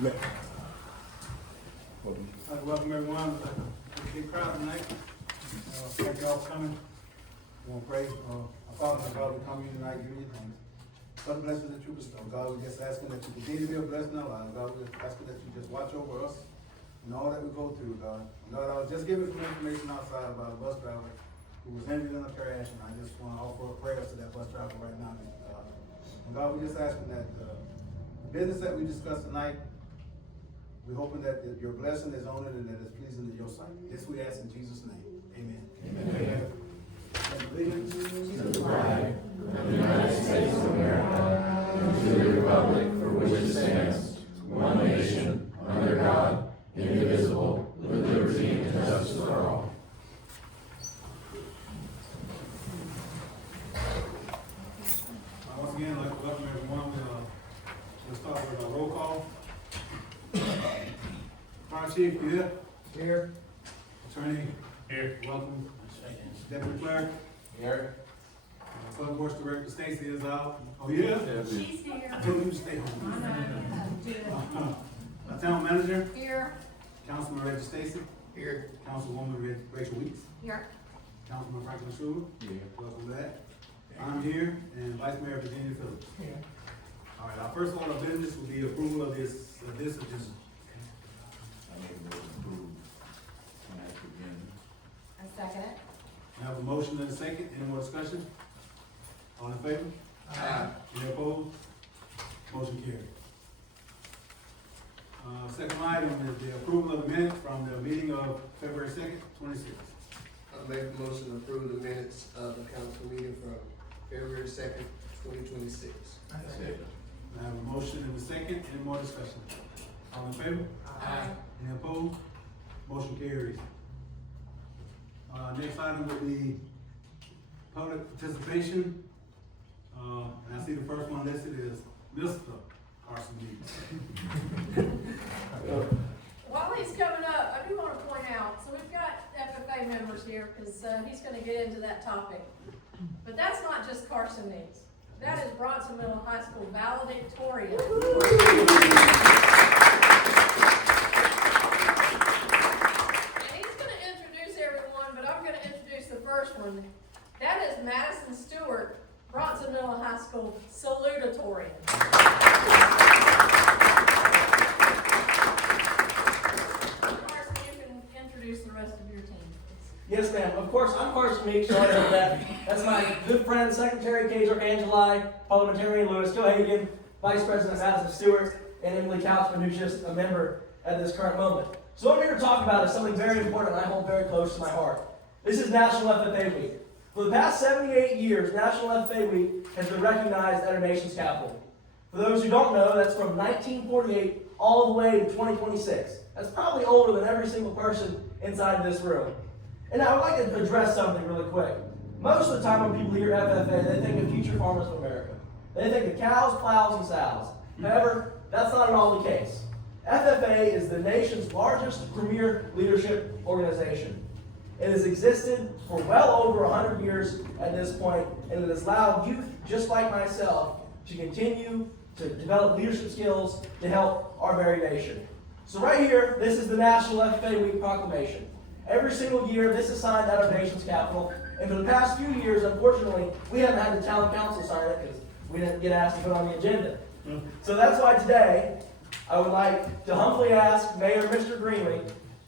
Welcome everyone. Big crowd tonight. Thank you all for coming. We want to pray. Our Father, my God, we come to you tonight, give you thanks. For the blessings that you bestow. God, we're just asking that you continue to be a blessing in our lives. God, we're just asking that you just watch over us and all that we go through, God. And God, I was just giving some information outside about a bus driver who was injured in a crash, and I just want to offer a prayer to that bus driver right now, God. And God, we're just asking that the business that we discussed tonight, we're hoping that your blessing is on it and that it's pleasing in your sight. This we ask in Jesus' name. Amen. Amen. Allegiance to the flag of the United States of America and to the republic for which it stands, one nation, under God, indivisible, with liberty and justice for all. Once again, I'd like to welcome everyone. We'll start with a roll call. Fire Chief, you here? Here. Attorney? Here. Welcome. Deputy Clerk? Here. Public Works Director Stacy is out. Oh, yeah? She's here. I told you to stay home. Town Manager? Here. Councilman Reggie Stacy? Here. Councilwoman Rachel Weeks? Here. Councilman Franklin Schubert? Here. Welcome back. I'm here, and Vice Mayor Virginia Phillips. Here. All right, our first order of business will be approval of this agenda. I make a motion to approve tonight's agenda. I second it. I have a motion and a second. Any more discussion? All in favor? Aye. Any opposed? Motion carried. Second item is the approval of the minutes from the meeting of February 2nd, 26th. I make a motion to approve the minutes of the council meeting from February 2nd, 2026. Second. I have a motion and a second. Any more discussion? All in favor? Aye. Any opposed? Motion carries. Next item will be public participation. And I see the first one listed is Mr. Carson Lee. While he's coming up, I do want to point out, so we've got FFA members here because he's going to get into that topic. But that's not just Carson Needs. That is Bronson Middle High School valedictorian. And he's going to introduce everyone, but I'm going to introduce the first one. That is Madison Stewart, Bronson Middle High School salutatorian. Carson, you can introduce the rest of your team, please. Yes, ma'am. Of course, I'm Carson Meeks. Sorry about that. That's my good friend, Secretary Kazer Angeli, Parliamentarian Louis Cohagen, Vice President Madison Stewart, and Emily Couchman, who's just a member at this current moment. So what I'm here to talk about is something very important and I hold very close to my heart. This is National FFA Week. For the past 78 years, National FFA Week has been recognized at our nation's capital. For those who don't know, that's from 1948 all the way to 2026. That's probably older than every single person inside this room. And I would like to address something really quick. Most of the time when people hear FFA, they think of Future Farmers of America. They think of cows, plows, and sows. However, that's not at all the case. FFA is the nation's largest premier leadership organization. It has existed for well over 100 years at this point, and it has allowed youth just like myself to continue to develop leadership skills to help our very nation. So right here, this is the National FFA Week proclamation. Every single year, this is signed at our nation's capital, and for the past few years, unfortunately, we haven't had the town council sign it because we didn't get asked to put it on the agenda. So that's why today, I would like to humbly ask Mayor Mr. Greenlee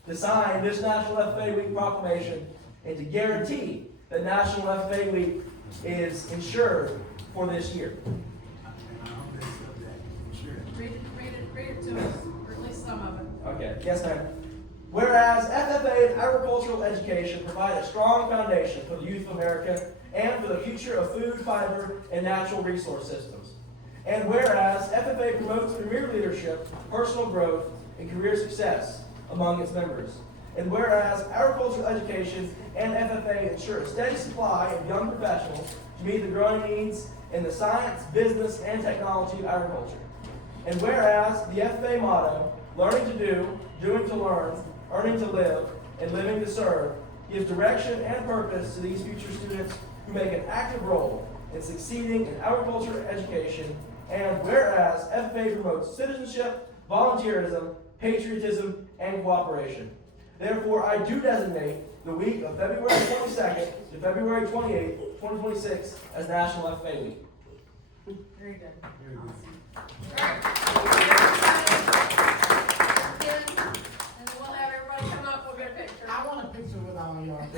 to sign this National FFA Week proclamation and to guarantee that National FFA Week is insured for this year. Read it to us, or at least some of it. Okay, yes ma'am. Whereas FFA and agricultural education provide a strong foundation for the youth of America and for the future of food, fiber, and natural resource systems. And whereas FFA promotes premier leadership, personal growth, and career success among its members. And whereas agricultural education and FFA ensure a steady supply of young professionals to meet the growing needs in the science, business, and technology of agriculture. And whereas the FFA motto, learning to do, doing to learn, earning to live, and living to serve, gives direction and purpose to these future students who make an active role in succeeding in agriculture education. And whereas FFA promotes citizenship, volunteerism, patriotism, and cooperation. Therefore, I do designate the week of February 22nd to February 28th, 2026 as National FFA Week. Very good. Very good. Alright. And we'll have everybody come up, we'll get a picture. I want a picture with all y'all.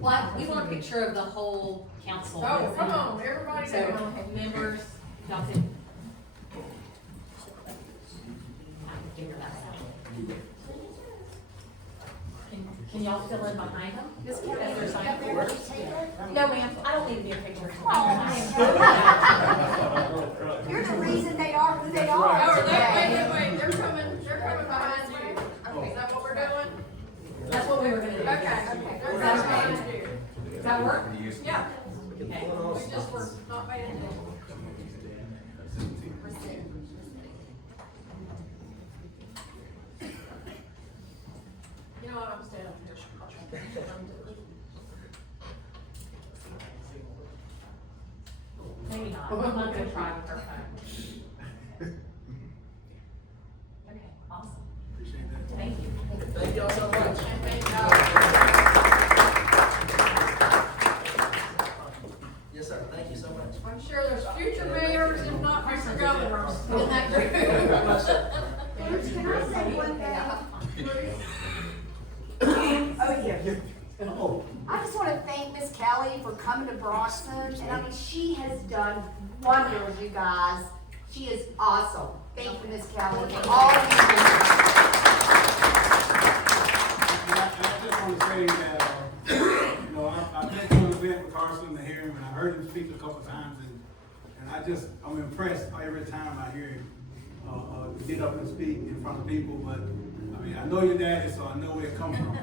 Well, we want a picture of the whole council. Oh, come on, everybody So, come on. members, y'all can. Figure that out. Can y'all fill in behind them? This kid has There's their sign. sign there. No, ma'am, I don't need to be a picture. You're the reason they are who they Oh, are wait, today. they're coming behind you. Is that what we're doing? That's what we were gonna do. Okay, they're coming behind you. Does that work? Yeah, Okay. we just were not paying attention. You know what, I'm standing up here. Maybe not. I'm not gonna try with her phone. Okay, awesome. Appreciate that. Thank you. Thank y'all so much. Yes, sir. Thank you so much. I'm sure there's future mayors, if not future governors, in that group. Bruce, can I say one thing? Oh, yeah. I just want to thank Miss Kelly for coming to Bronson, and I mean, she has done wonders, you guys. She is awesome. Thank you, Miss Kelly, for all of you. I just want to say that, I've been to an event with Carson and hear him, and I heard him speak a couple times, and I'm impressed every time I hear him get up and speak in front of people. But I mean, I know your daddy, so I know where it comes from.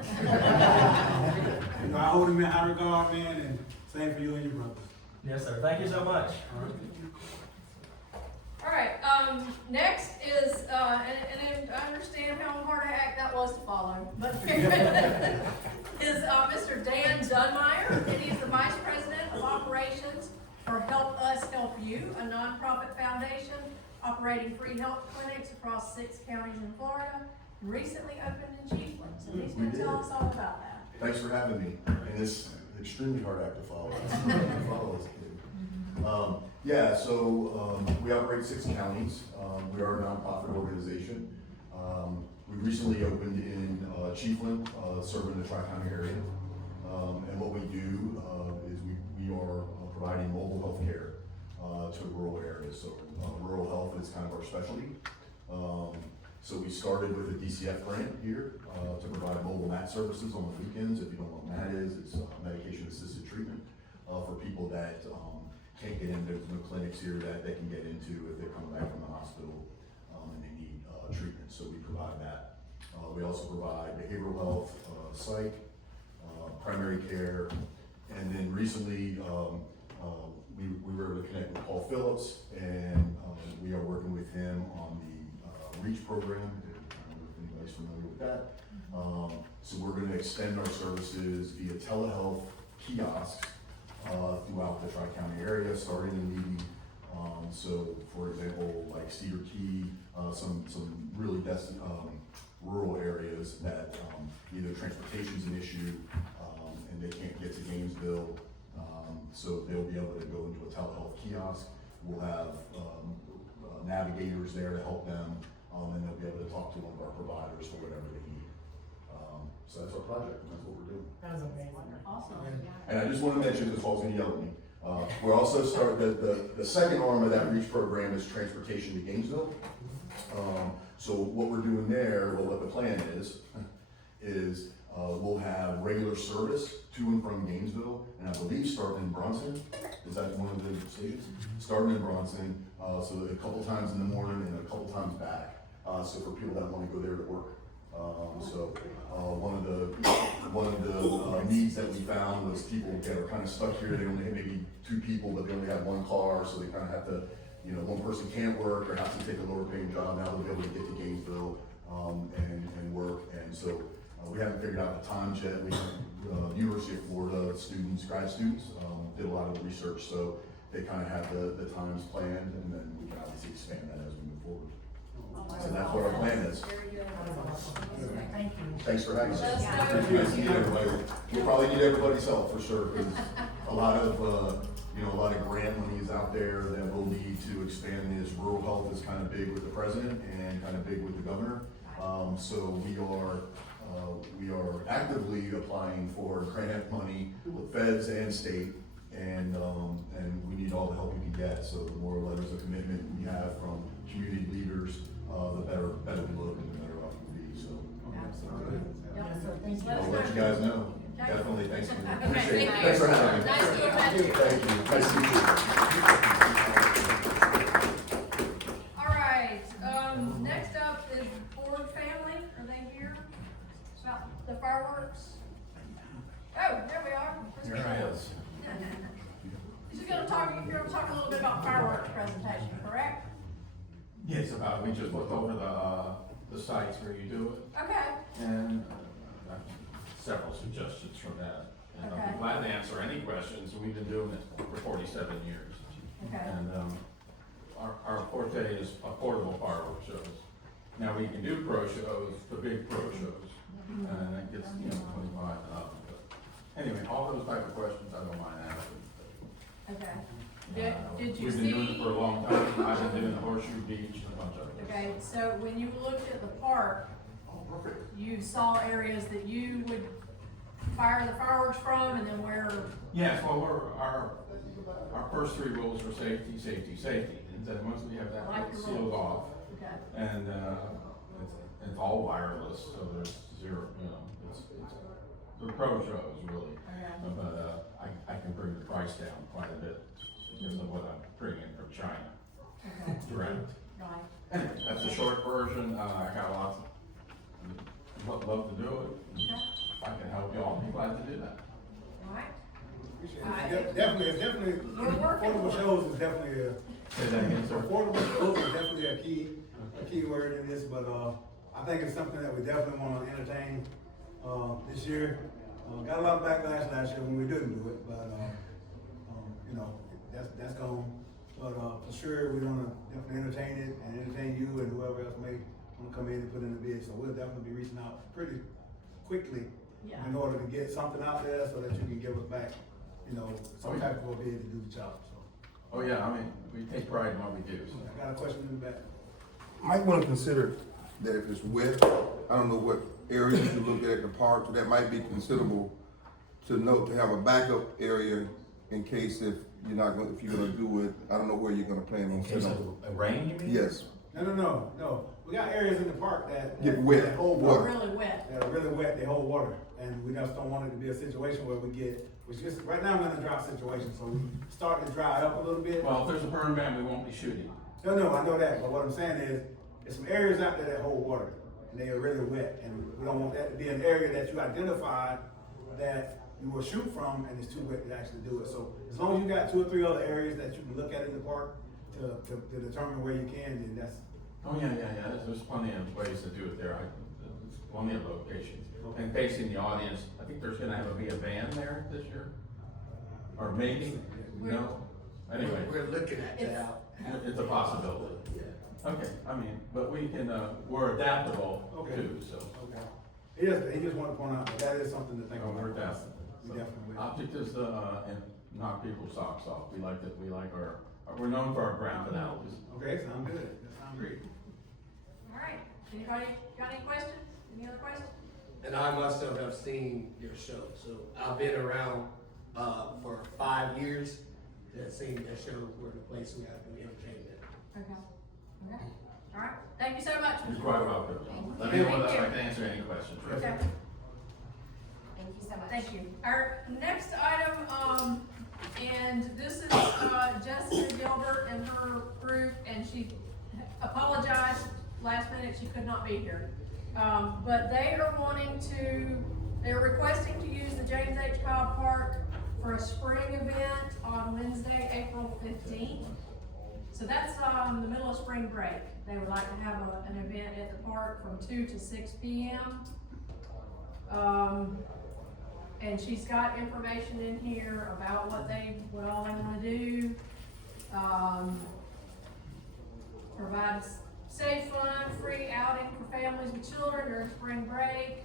I hold him in high regard, man, and same for you and your brothers. Yes, sir. Thank you so much. All right, next is, and I understand how hard a act that was to follow, but is Mr. Dan Dunmeyer, and he's the Vice President of Operations for Help Us Help You, a nonprofit foundation operating free health clinics across 6 counties in Florida, and recently opened in Chiefland, so he's gonna tell us all about that. Thanks for having me in this extremely hard act to follow. We operate 6 counties. We are a nonprofit organization. We recently opened in Chiefland, serving the Tri-County area. And what we do is we are providing mobile health care to rural areas. So rural health is kind of our specialty. So we started with a DCF grant here to provide mobile mat services on the weekends. If you don't know what mat is, it's medication assisted treatment for people that can't get in. There's no clinics here that they can get into if they're coming back from the hospital and they need treatment. So we provide that. We also provide behavioral health, psych, primary care, and then recently we were able to connect with Paul Phillips, and we are working with him on the REACH program. I don't know if anybody's familiar with that. So we're going to extend our services via telehealth kiosks throughout the Tri-County area, starting in Levy. So for example, like Cedar Key, some really rural areas that either transportation's an issue and they can't get to Gainesville. So they'll be able to go into a telehealth kiosk. We'll have navigators there to help them, and they'll be able to talk to one of our providers for whatever they need. So that's our project, and that's what we're doing. That was amazing. Awesome. And I just want to mention, because Paul's going to yell at me, we're also the second arm of that REACH program is transportation to Gainesville. So what we're doing there, well, what the plan is we'll have regular service to and from Gainesville, and I believe starting in Bronson. Is that one of the stations? Starting in Bronson, so a couple times in the morning and a couple times back. So for people that want to go there to work. One of the needs that we found was people that are kind of stuck here. They only have maybe 2 people, but they only have 1 car, so they kind of have to, one person can't work or has to take a lower paying job. Now they'll be able to get to Gainesville and work. And so we haven't figured out the times yet. We University of Florida students, grad students, did a lot of the research, so they kind of have the times planned, and then we can obviously expand that as we move forward. So that's what our Thanks for having us. Let us know. Nice to meet everybody. We'll probably need everybody's help for sure, because a lot of, a lot of grant money is out there that we'll need to expand this. Rural health is kind of big with the president and kind of big with the governor. So we are actively applying for grant money with feds and state, and we need all the help we can get. So the more letters of commitment we have from community leaders, the better we look and the better off we'll be. So Yep. Let I'll us let you know. guys know. Okay. Definitely, thanks. Man. Okay, Appreciate it. thank you. Thanks for having me. Nice to have met you. Thank you. Nice to meet you. All right, next up is Ford family. Are they here? About the fireworks? Oh, there we are. Here I is. You're gonna talk a little bit about fireworks presentation, correct? Yes, we just looked over the sites where you do it, Okay, and several suggestions from that. And I'll Okay. be glad to answer any questions. We've been doing it for 47 years. okay, And our forte is affordable fireworks shows. Now, we can do pro shows, the big pro shows, and that gets, 25 and up. But anyway, all those type of questions, I don't mind asking. okay. Did you We've been doing it for a see, long time. I've been doing Horseshoe Beach and a bunch of it. okay, so when you looked at the park, you saw areas that you would fire the fireworks from, and then where, Yes, well, our first three rules are safety, safety, safety, and then once we have that I like your sealed rules. off, okay, and, it's all wireless, so there's zero, it's the pro shows really. okay, But, I can bring the price down quite a bit because of what I'm bringing from China, okay, direct. right, Anyway, that's a short version, I got lots of, love to do it. okay, If I can help you all, I'd be glad to do that. all right. It's definitely, We're working affordable on it. shows is definitely Say that again, sir. affordable shows is definitely a key word in this, but, I think it's something that we definitely wanna entertain, this year. Got a lot of backlash last year when we didn't do it, but, that's gone. But, for sure, we wanna definitely entertain it and entertain you and whoever else may wanna come in and put in the bid, so we'll definitely be reaching out pretty quickly Yeah. in order to get something out there so that you can give us back, some type of a bid to do the job, so. Oh, yeah, we take pride in what we do, so. I got a question in the back. Might want to consider that if it's wet, I don't know what areas you look at the park, that might be considerable to note, to have a backup area in case if you're gonna do it, I don't know where you're gonna plan on In case setting. of rain, you mean? Yes, No. We got areas in the park that Get wet, that hold water. water. Really wet, That are really wet, they hold water, and we just don't want it to be a situation where right now we're in a drought situation, so we start to dry up a little bit. Well, if there's a burn ban, we won't be shooting. No, I know that, but what I'm saying is, there's some areas out there that hold water, and they are really wet, and we don't want that to be an area that you identified that you will shoot from, and it's too wet to actually do it. So as long as you got 2 or 3 other areas that you can look at in the park to determine where you can, then that's. Oh, yeah, there's plenty of ways to do it there, there's plenty of locations. And facing the audience, I think there's gonna be a band there this year, or maybe, no, anyway, We're looking at that. it's a possibility. Okay, but we can, we're adaptable Okay. too, so. Okay. He just wanted to point out that is something to think about. We're adaptable. We definitely will. Object is to, knock people's socks off, we're known for our grand finales. Okay, sound good. That sounds great. all right. Anybody got any questions? Any other questions? And I myself have seen your show, so I've been around, for 5 years, that seen that show where the place we have to entertainment. Okay, all right, thank you so much. You're quite welcome. Let me know if I can answer any questions. Okay. Thank you so much. Thank you. Our next item, and this is, Jessica Gilbert and her group, and she apologized last minute, she could not be here. But they're requesting to use the James H. Cobb Park for a spring event on Wednesday, April 15th. So that's, the middle of spring break. They would like to have an event at the park from 2 to 6 p.m. And she's got information in here about what all they wanna do. Provide a safe, fun, free outing for families with children during spring break.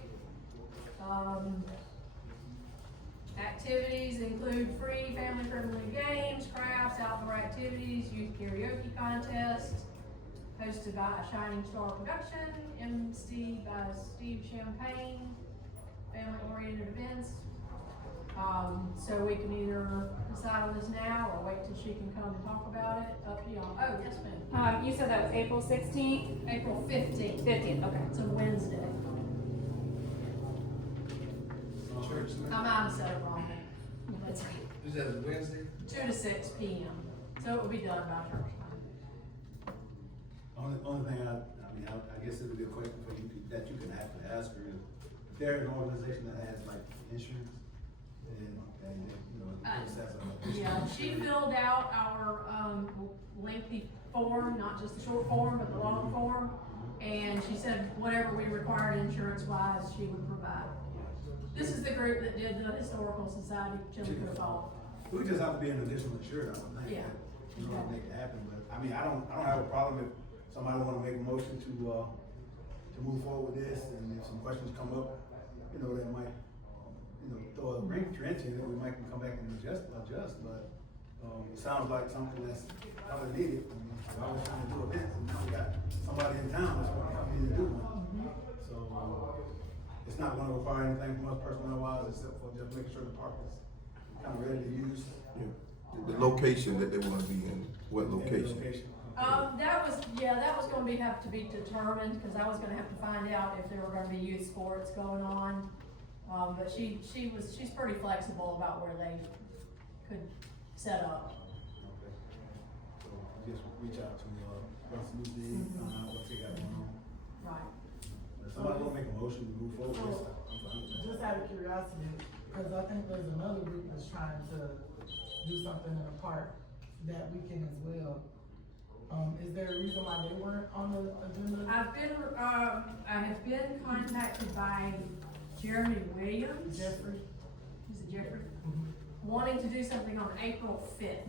Activities include free family-friendly games, crafts, outdoor activities, youth karaoke contest, hosted by Shining Star Production, emceed by Steve Champagne, family-oriented events. So we can either decide on this now or wait till she can come and talk about it, up to y'all. Oh, yes ma'am. You said that was April 16th? April 15th. 15th, okay. It's a Wednesday. I might have said it wrong. That's okay. You said it's Wednesday? 2 to 6 p.m. So it will be done by church time. Only thing I guess it would be a question for you that you can have to ask her is, if they're an organization that has like insurance, and you know, it's has a. Yeah, she filled out our, lengthy form, not just the short form, but the long form. And she said whatever we required insurance-wise, she would provide. This is the group that did the Historical Society of Chillicothe Falls. We just have to be an additional insured, I would think. Yeah. In order to make it happen, but, I mean, I don't have a problem if somebody wanna make a motion to move forward with this, and if some questions come up, you know, that might, you know, throw a wrench in it, we might come back and adjust, but, it sounds like something that's probably needed. I mean, we're always trying to do events, and now we got somebody in town that's gonna come in and do one. So, it's not gonna require anything from us personnel-wise, except for just making sure the park is kind of ready to use. The location that they wanna be in, what And the location? That was gonna have to be determined, cause I was gonna have to find out if there were gonna be youth sports going on. But she's pretty flexible about where they could set up. Okay. So, just reach out to, Bronson Museum, find out what they got going on. Right. If somebody wanna make a motion to move forward, yes, I'm fine with that. Just out of curiosity, because I think there's another group that's trying to do something in the park that weekend as well. Is there a reason why they weren't on the agenda? I have been contacted by Jeremy Williams. Jeffrey? Is it Jeffrey? Wanting to do something on April 5th.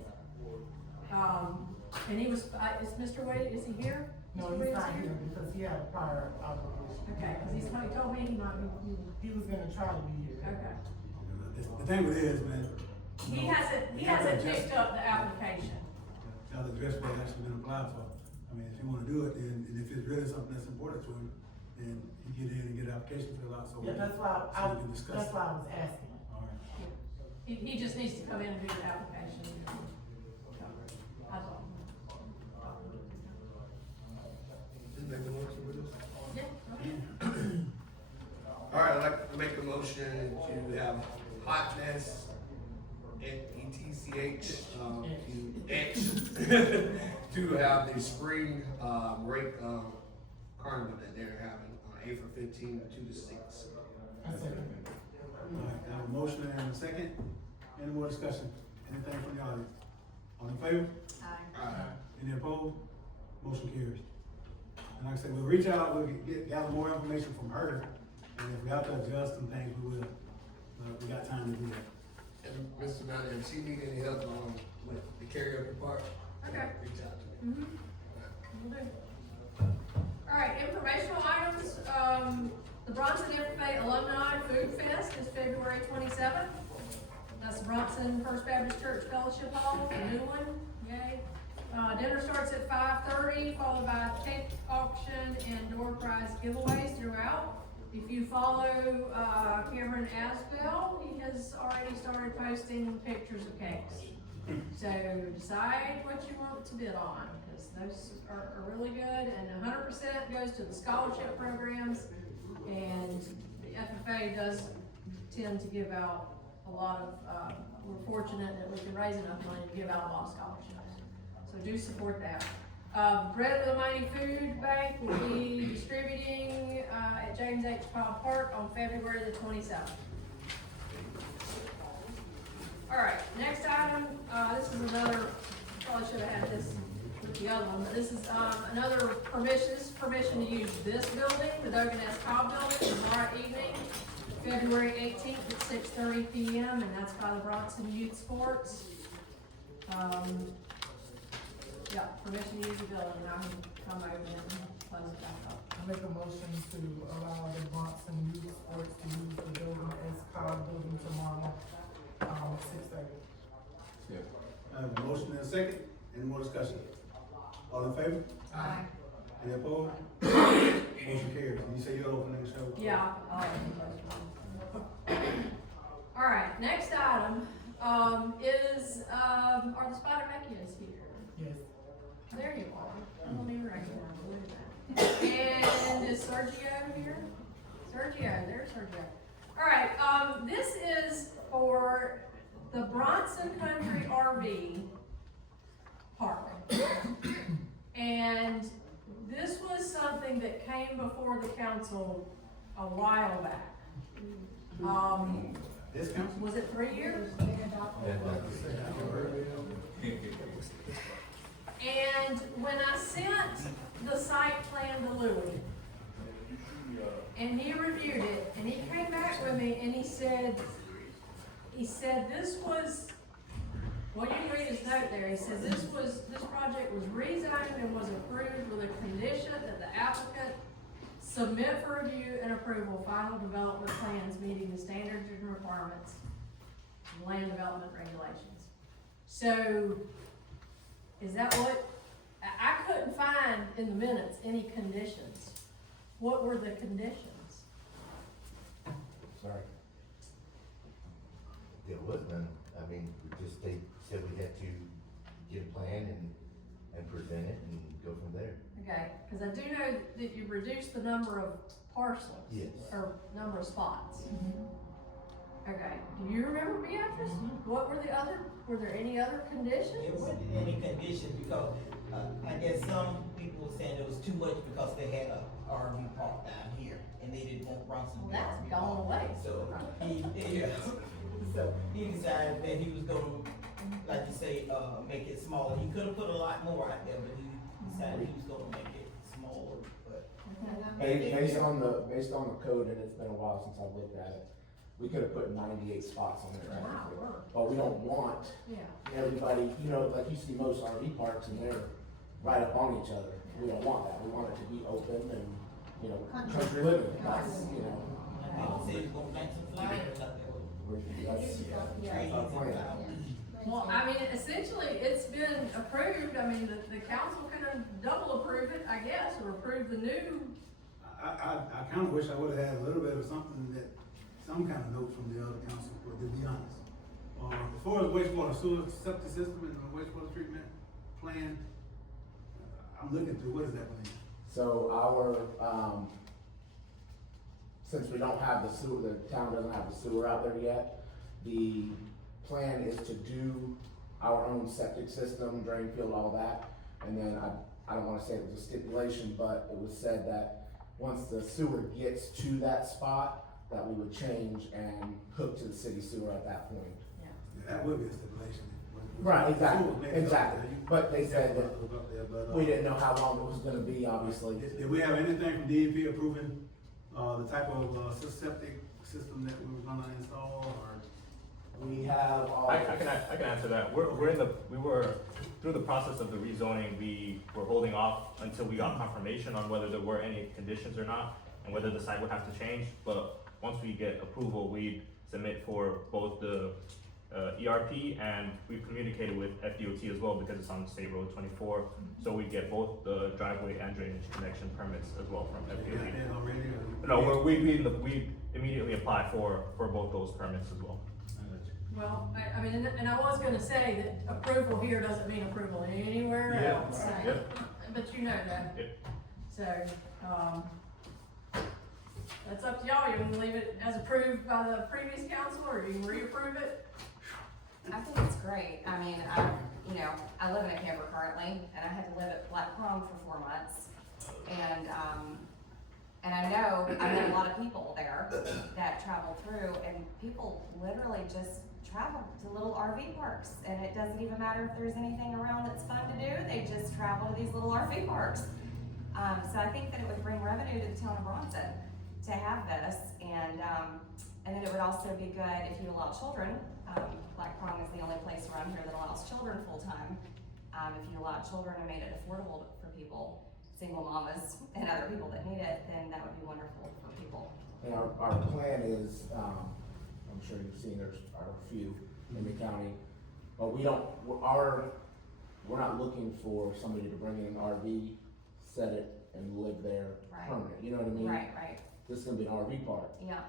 And he was, is Mr. Wade, is he here? No, Mr. he's Williams not here because he had a prior obligation. Okay, cause he told me he might be, He was gonna try to be here. okay. The thing with it is, man. He hasn't picked up the application. Now the dress code actually been applied for. I mean, if you wanna do it, then, and if it's really something that's important to him, then you get in and get an application filled out, so. Yeah, that's why so we can discuss that's it. why I was asking. All right. He just needs to come in and do the application. That's all. Just make a motion with this? Yeah, okay. All right, I'd like to make a motion to have Hot Mess, ETCH, to have the spring break carnival that they're having on April 15, 2 to 6. I said, All right, I have a motion and a second. Any more discussion? Anything from the audience? All in favor? Any opposed? Motion carries. And like I said, we'll reach out, we'll gather more information from her, and if we have to adjust some things, we will. We got time to do that. And Mr. Madden, if she need any help with the karaoke part, Okay. reach out to me. Will do. All right, informational items, the Bronson FFA Alumni Food Fest is February 27th. That's Bronson First Baptist Church Fellowship Hall, the new one, yay. Dinner starts at 5:30, followed by cake auction and door prize giveaways throughout. If you follow, Cameron Asbell, he has already started posting pictures of cakes. So decide what you want to bid on, because those are really good, and 100% goes to the scholarship programs, and the FFA does tend to give out a lot of, we're fortunate that we can raise enough money to give out a lot of scholarships. So do support that. Bread with the Mighty Food Bank will be distributing, at James H. Cobb Park on February the 27th. All right, next item, this is another, probably should have had this with the other one, but this is, another permission to use this building, the Dogan S. Cobb Building, tomorrow evening, February 18th at 6:30 p.m., and that's by the Bronson Youth Sports. Yeah, permission to use the building, I can come over and close it back up. I make a motion to allow the Bronson Youth Sports to use the Dogan S Cobb Building tomorrow, 6:30. I have a motion and a second, any more discussion? All in favor? Aye. Any opposed? Motion carries. You say you're opening the show? Yeah. All right, next item, is, are the Spider-Mackians here? Yes. There you are. I don't even recognize you. Look at that. And is Sergio here? Sergio, there's Sergio. All right, this is for the Bronson Country RV Park. And this was something that came before the council a while back. This council? Was it 3 years? And when I sent the site plan to Louis, and he reviewed it, and he came back with me and he said this was, well, you can read his note there, he says this project was rezoned and was approved with a condition that the applicant submit for review and approval final development plans meeting the standards and requirements of land development regulations. So, is that what, I couldn't find in the minutes any conditions. What were the conditions? Sorry. There was none. I mean, they said we had to get a plan and present it and go from there. Okay, cause I do know that you reduced the number of parcels. Yes. Or number of spots. Okay, do you remember, Beatrice? What were were there any other conditions? It wasn't any condition because, I guess some people were saying it was too much because they had a RV park down here and they didn't want Bronson to be Well, that's RV gone park. away. So he decided that he was gonna, like you say, make it smaller. He could've put a lot more out there, but he decided he was gonna make it smaller, but. Based on the code, and it's been a while since I've looked at it, we could have put 98 spots on it, right? Wow. But we don't want Yeah. everybody, like you see most RV parks and they're right up on each other. We don't want that. We want it to be open and, country living. That's, He said he was gonna plant some flowers out there. that's our plan. Well, I mean, essentially, it's been approved, I mean, the council can double approve it, I guess, or approve the new. I kinda wish I would've had a little bit of something some kind of note from the other council, but to be honest. As far as wastewater sewer septic system and the wastewater treatment plan, I'm looking through, what is that plan? So since we don't have the sewer, the town doesn't have the sewer out there yet, the plan is to do our own septic system, drain field, all that. And then I don't wanna say it was a stipulation, but it was said that once the sewer gets to that spot, that we would change and hook to the city sewer at that point. Yeah, that would be a stipulation. Right, exactly, Sewer made it up exactly. there. You- But they said that Hook up there, but, we didn't know how long it was gonna be, obviously. Did we have anything from DEP approving, the type of, septic system that we were gonna install, or? We have all. I can answer that. We were through the process of the rezoning. We were holding off until we got confirmation on whether there were any conditions or not, and whether the site would have to change. But once we get approval, we'd submit for both the ERP, and we've communicated with FDOT as well because it's on State Road 24. So we get both the driveway and drainage connection permits as well from FDOT. Yeah, already, or? No, we immediately apply for both those permits as well. Well, I mean, and I was gonna say that approval here doesn't mean approval anywhere else. Right, yep. But you know that. Yep. So, that's up to y'all. You wanna leave it as approved by the previous council, or you can reapprove it? I think it's great. I mean, I live in a camper currently, and I had to live at Black Prom for 4 months. And I know, I've met a lot of people there that travel through, and people literally just travel to little RV parks, and it doesn't even matter if there's anything around that's fun to do, they just travel to these little RV parks. So I think that it would bring revenue to the town of Bronson to have this, and then it would also be good if you allow children. Black Prom is the only place around here that allows children full-time. If you allow children and made it affordable for people. single mamas and other people that need it, then that would be wonderful for people. And our plan is, I'm sure you've seen, there are a few in the county, but we're not looking for somebody to bring in an RV, set it, and live there Right. permanent, you know what I mean? Right. This is gonna be an RV park. Yeah,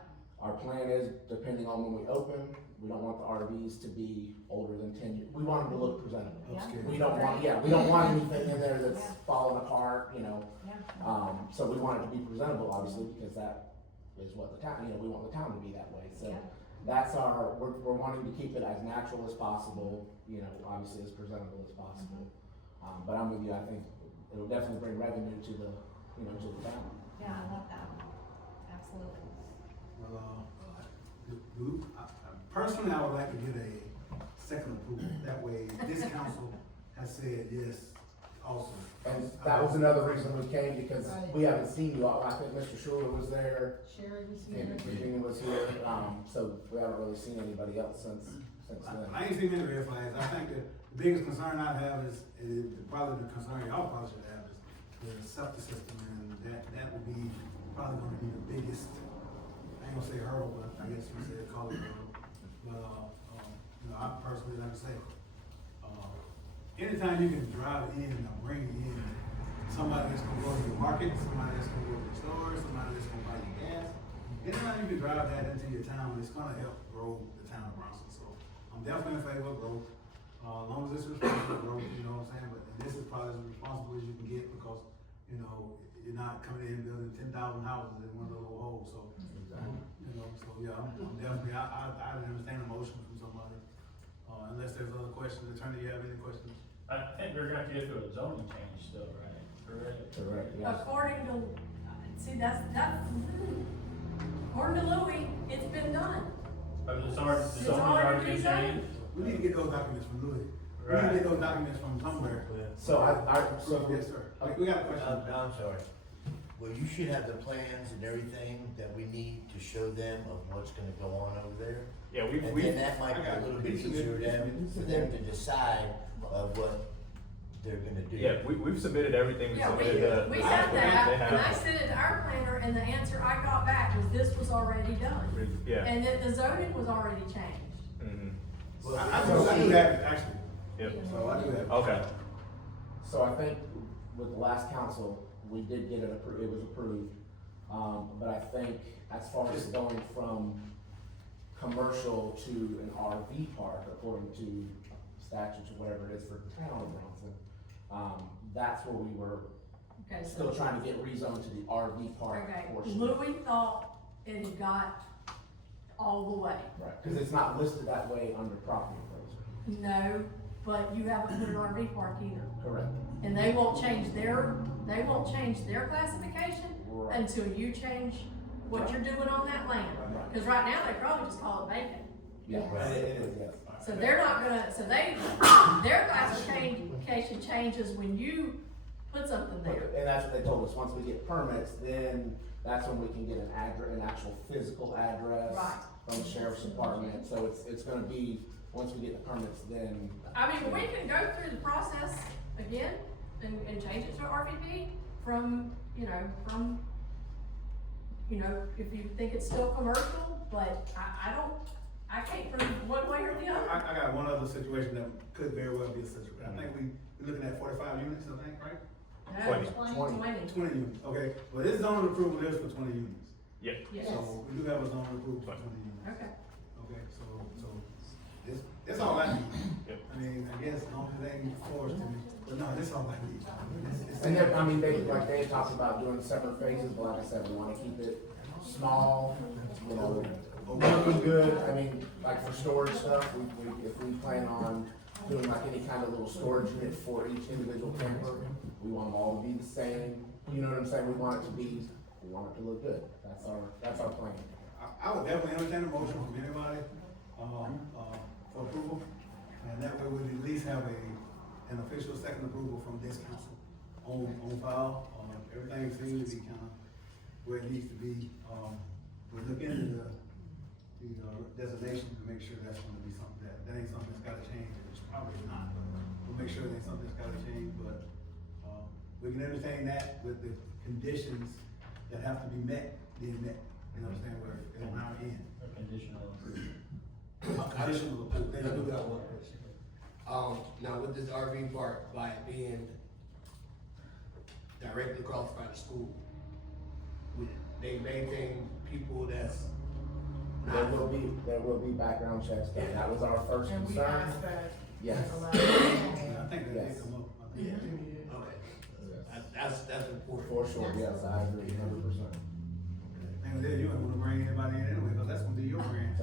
Our plan is, depending on when we open, we don't want the RVs to be older than 10 years. We want them to look presentable. Yeah. We don't want anything in there that's Yeah. falling apart, you know. yeah. So we want it to be presentable, obviously, because that is what the town, we want the town to be that way. So Yeah. that's we're wanting to keep it as natural as possible, obviously as presentable as possible. But I'm with you, I think it'll definitely bring revenue to the town. Yeah, I love that. Absolutely. Well, personally, I would like to get a second approval. That way, this council has said yes also. And that was another reason we came, because we haven't seen you all. I think Mr. Schuler was there. Sherry was And here. Virginia was here, so we haven't really seen anybody else since then. I ain't seen any red flags. I think that the biggest concern I have is probably the concern y'all probably should have is the septic system, and that would be probably gonna be the biggest, I ain't gonna say hurdle, but I guess you said call it hurdle. But, I personally, like I say, anytime you can drive in or bring in somebody that's gonna go to your market, somebody that's gonna go to your store, somebody that's gonna buy you gas, anytime you can drive that into your town, it's gonna help grow the town of Bronson. So I'm definitely in favor of growth, as long as it's responsible growth, you know what I'm saying? But this is probably as responsible as you can get, because, you're not coming in and building 10,000 houses in one little hole, so. So yeah, I'm definitely, I would understand a motion from somebody, unless there's other questions. Attorney, you have any questions? I think we're gonna have to get through a zoning change still, right? Correct, yes. According to, according to Louis, it's been done. But the It's zoning already already been done. changed? We need to get those documents from Louis. We need Right. to get those documents from somewhere. So Yes, sir. We got a question. I'm sorry. Well, you should have the plans and everything that we need to show them of what's gonna go on over there. Yeah, And then that might be a little bit easier for them to decide of what they're gonna do. Yeah, we've submitted everything. Yeah, submitted we the have that, they and I have- sent it to our planner, and the answer I got back was this was already done. Yeah. And that the zoning was already changed. Mm-hmm. I do that, actually. Yep. So I do that. Okay. So I think with the last council, we did get it approved, it was approved. But I think as far as going from commercial to an RV park, according to statutes or whatever it is for the town of Bronson, that's where we were Okay, still so, trying to get rezoned to the RV park okay, portion. Louis thought it had got all the way. Right, cause it's not listed that way under property appraiser. No, but you haven't put an RV park either. Correct. And they won't change their classification Right. until you change what you're doing on that land. Right. Cause right now, they probably just call it vacant. Yeah. Right. So they're not gonna, their classification changes when you put something there. And that's what they told us, once we get permits, then that's when we can get an actual physical address Right. from the sheriff's department, so it's gonna be, once we get the permits, then. I mean, we can go through the process again and change it to RVP if you think it's still commercial, but I can't prove one way or the other. I got one other situation that could very well be a situation. I think we're looking at 45 units, I think, right? No, 20. 20 units, okay. Well, this zoning approval is for 20 units. Yep. Yes, So we do have a zoning approval for 20 units. okay. Okay, so it's all I need. Yep. I mean, I guess as long as they ain't forced to me, but no, this all I need. And then, I mean, they talked about doing separate phases, but like I said, we wanna keep it small, looking good. I mean, like for storage stuff, if we plan on doing like any kind of little storage unit for each individual camper, we want them all to be the same, you know what I'm saying? We want it to look good. That's our plan. I would definitely entertain a motion from anybody, for approval. And that way we at least have an official second approval from this council on file. Everything seems to be kind of where it needs to be. We'll look into the designation to make sure that's gonna be something that ain't something that's gotta change, which probably not, but we'll make sure that ain't something that's gotta change, but, we can entertain that with the conditions that have to be met, being met, you know what I'm saying, where they're on our end. Conditional approval. Conditional approval, there I you do go. got one question. Now with this RV park, by it being directly across by the school, they maintain people that's There will be background checks done. That was our first And we concern. asked that. Yes. Yeah, I think that Yes. did come up. Yeah. okay. That's important. For sure, yes, I agree 100%. And then you don't wanna bring anybody in anyway, cause that's gonna be your grant.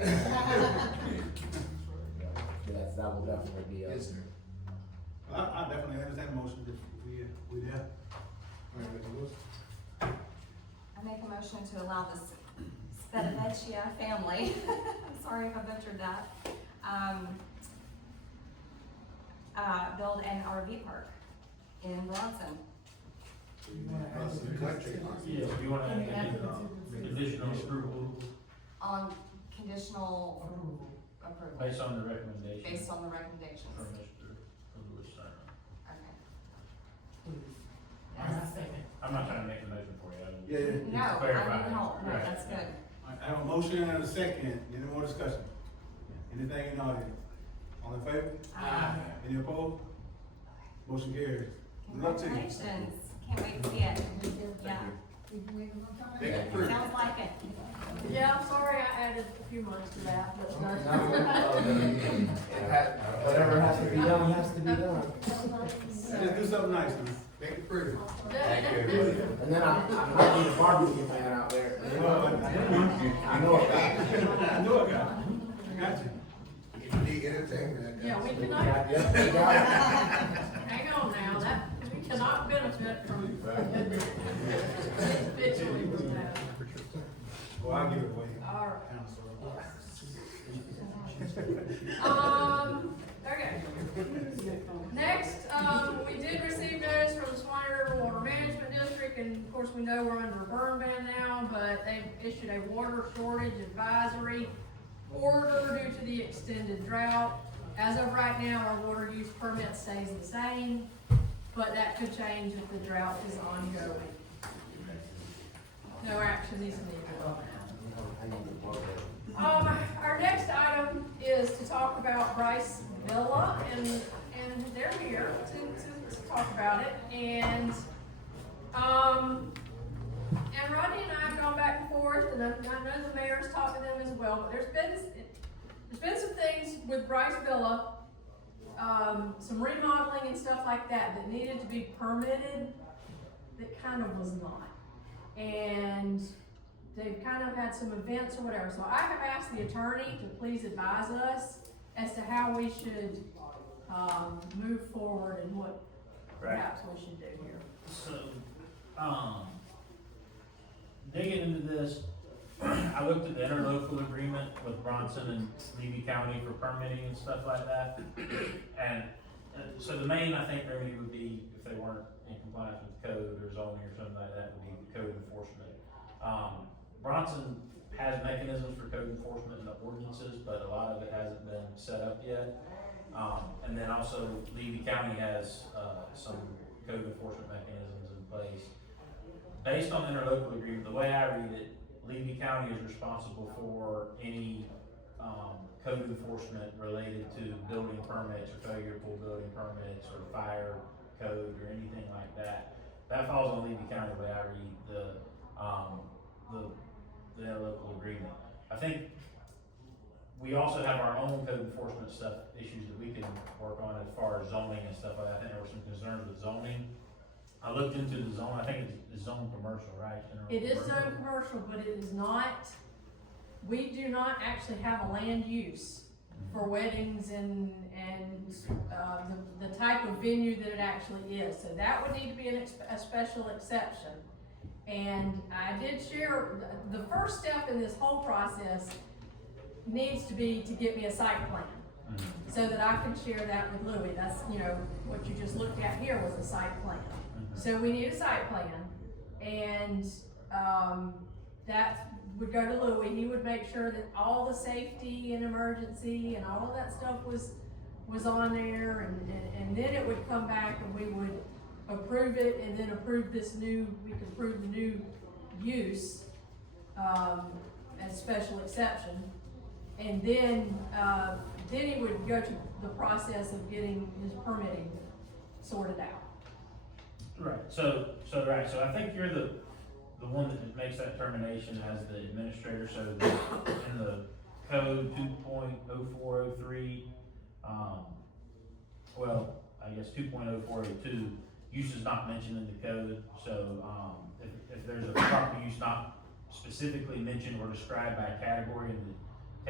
Yes, that will definitely be Yes, us. sir. I definitely understand the motion if we there. I make a motion to allow the Spedavecchia family, I'm sorry if I butchered that, build an RV park in Bronson. Yeah, you wanna add conditional approval On conditional approval, based on the recommendation based on the recommendations. from Mr. Lewis Simon. Okay. And I second. I'm not trying to make a motion for you. Yeah, yeah. No, I Clarify. need help, no, Right. that's good. I have a motion and a second, any more discussion? Anything in the audience? All in favor? Any opposed? Motion carries. Good luck to you. Congratulations, can't wait to see it. Yeah, sounds like it. Yeah, I'm sorry I added a few months to that, but no. Whatever has to be done, has to be done. Let's do something nice, man. Make it pretty. Thank you. And then I might need a barbecue man out there. I know a guy. I know a guy. I got you. If you need entertainment, I got Yeah, we you. cannot, Yep, we got it. hang on now, that, we cannot benefit from individually with that. Well, I'll give it away. All right. Council. Okay. Next, we did receive notice from the Swanee River Water Management District, and of course, we know we're under a burn ban now, but they've issued a water shortage advisory order due to the extended drought. As of right now, our water use permit stays the same, but that could change if the drought is ongoing. No action needs to be taken on that. Our next item is to talk about Bryce Villa, and they're here to talk about it, and Rodney and I have gone back and forth, and I know the mayor's talked to them as well, but there's been some things with Bryce Villa, some remodeling and stuff like that needed to be permitted that kind of was not. And they've kind of had some events or whatever. So I have asked the attorney to please advise us as to how we should move forward and what perhaps we should do here. So, digging into this, I looked at the interlocal agreement with Bronson and Levy County for permitting and stuff like that. And so the main, I think, remedy would be if they weren't in compliance with code or zoning or something like that, would be code enforcement. Bronson has mechanisms for code enforcement in the ordinances, but a lot of it hasn't been set up yet. And then also Levy County has some code enforcement mechanisms in place. Based on the interlocal agreement, the way I read it, Levy County is responsible for any code enforcement related to building permits or failure to pull building permits or fire code or anything like that. That falls on Levy County the way I read the interlocal agreement. I think we also have our own code enforcement stuff, issues that we can work on as far as zoning and stuff like that. I think there were some concerns with zoning. I looked into the zone, I think it's zone commercial, right? It is zone commercial, but it is not, we do not actually have a land use for weddings and the type of venue that it actually is. So that would need to be a special exception. And I did share, the first step in this whole process needs to be to get me a site plan so that I can share that with Louis. That's, you know, what you just looked at here was a site plan. So we need a site plan, and that would go to Louis. He would make sure that all the safety and emergency and all of that stuff was on there, and then it would come back and we would approve it and then approve this new, we can approve the new use, as special exception. And then he would go to the process of getting his permitting sorted out. Right, so I think you're the one that makes that determination as the administrator, so in the code 2.0403, well, I guess 2.0402, use is not mentioned in the code, so, if there's a property use not specifically mentioned or described by category in the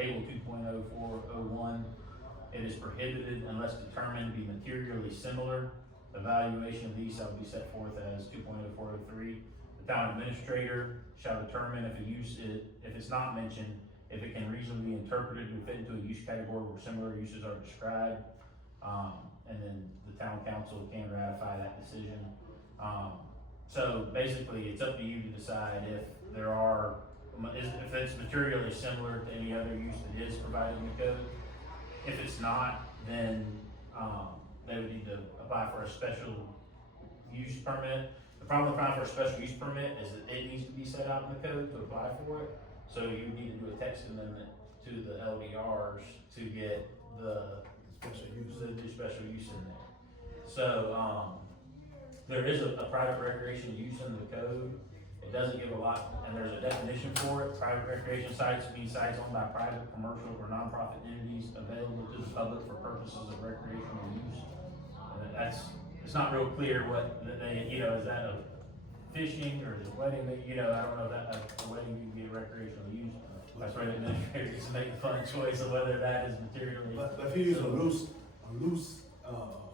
table 2.0401, it is prohibited unless determined to be materially similar. Evaluation of these shall be set forth as 2.0403. The town administrator shall determine if a use is, if it's not mentioned, if it can reasonably be interpreted to fit into a use category where similar uses are described. And then the town council can ratify that decision. So basically, it's up to you to decide if there are, if it's materially similar to any other use that is provided in the code. If it's not, then they would need to apply for a special use permit. The problem with applying for a special use permit is that it needs to be set out in the code to apply for it. So you need to do a text amendment to the LDRs to get the special use in there. So there is a private recreation use in the code. It doesn't give a lot, and there's a definition for it. Private recreation sites mean sites owned by private, commercial, or nonprofit entities available to the public for purposes of recreational use. And it's not real clear what they, is that a fishing or is it a wedding? I don't know if that a wedding you can get recreational use. That's where the administrator gets to make the fun choice of whether that is materially. But if you use a loose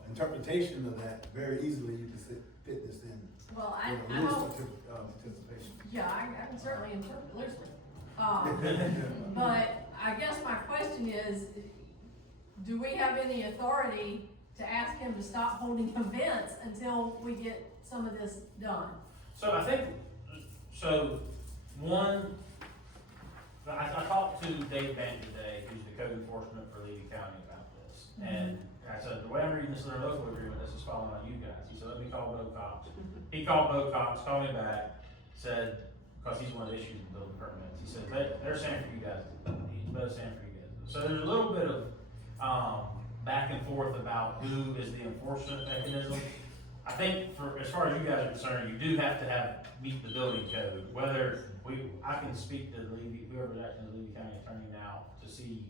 interpretation of that, very easily you can fit this in. Well, Loose participation. Yeah, I can certainly interpret loosely. But I guess my question is, do we have any authority to ask him to stop holding events until we get some of this done? So I think, I talked to Dave Bank today, who's the code enforcement for Levy County about this. And I said, the way I'm reading this interlocal agreement, this is falling on you guys. He said, let me call Bo Cox. He called Bo Cox, called me back, said, because he's one of the issues in building permits. He said, they're saying for you guys, he's both saying for you guys. So there's a little bit of back and forth about who is the enforcement mechanism. I think as far as you guys are concerned, you do have to meet the building code. I can speak to whoever's acting as the Levy County attorney now to see,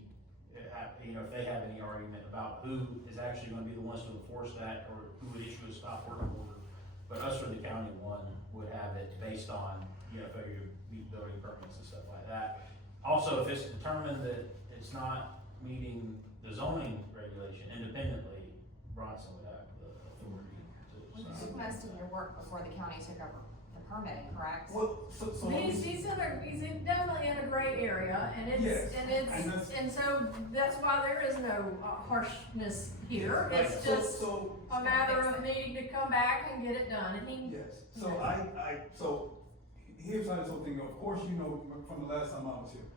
if they have any argument about who is actually going to be the ones to enforce that or who would issue a stop work order. But us for the county one would have it based on, failure to meet building permits and stuff like that. Also, if it's determined that it's not meeting the zoning regulation independently, Bronson would have the authority to. You did most of your work before the county took over the permitting, correct? Well, He's definitely in a gray area, and so that's why there is no harshness here. It's just a matter of needing to come back and get it done. And So here's how this whole thing goes. Of course, from the last time I was here,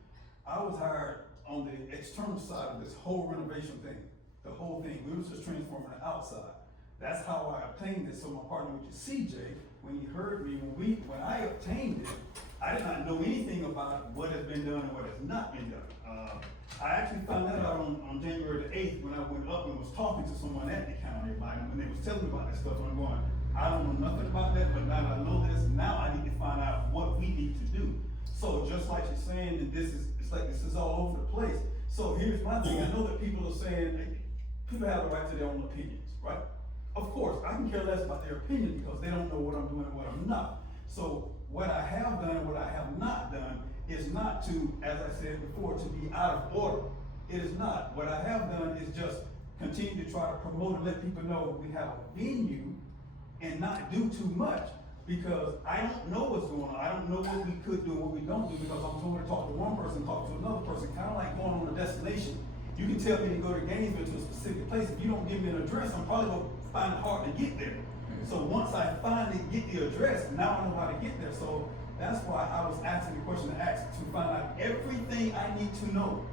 I was hired on the external side of this whole renovation thing, the whole thing. We was just transforming the outside. That's how I obtained this. So my partner, which is CJ, when he heard me, when I obtained it, I did not know anything about what has been done and what has not been done. I actually found that out on January the 8th when I went up and was talking to someone at the county about it, when they was telling me about that stuff. And I'm going, I don't know nothing about that, but now that I know this, now I need to find out what we need to do. So just like you're saying that this is all over the place. So here's my thing. I know that people are saying people have the right to their own opinions, right? Of course, I can care less about their opinion because they don't know what I'm doing and what I'm not. So what I have done and what I have not done is not to, as I said before, to be out of order. It is not. What I have done is just continue to try to promote and let people know we have a venue and not do too much, because I don't know what's going on. I don't know what we could do and what we don't do, because I'm told to talk to one person, talk to another person, kind of like going on a destination. You can tell me to go to Gainesville to a specific place. If you don't give me an address, I'm probably going to find it hard to get there. So once I finally get the address, now I know how to get there. So that's why I was asking the question to ask, to find out everything I need to know.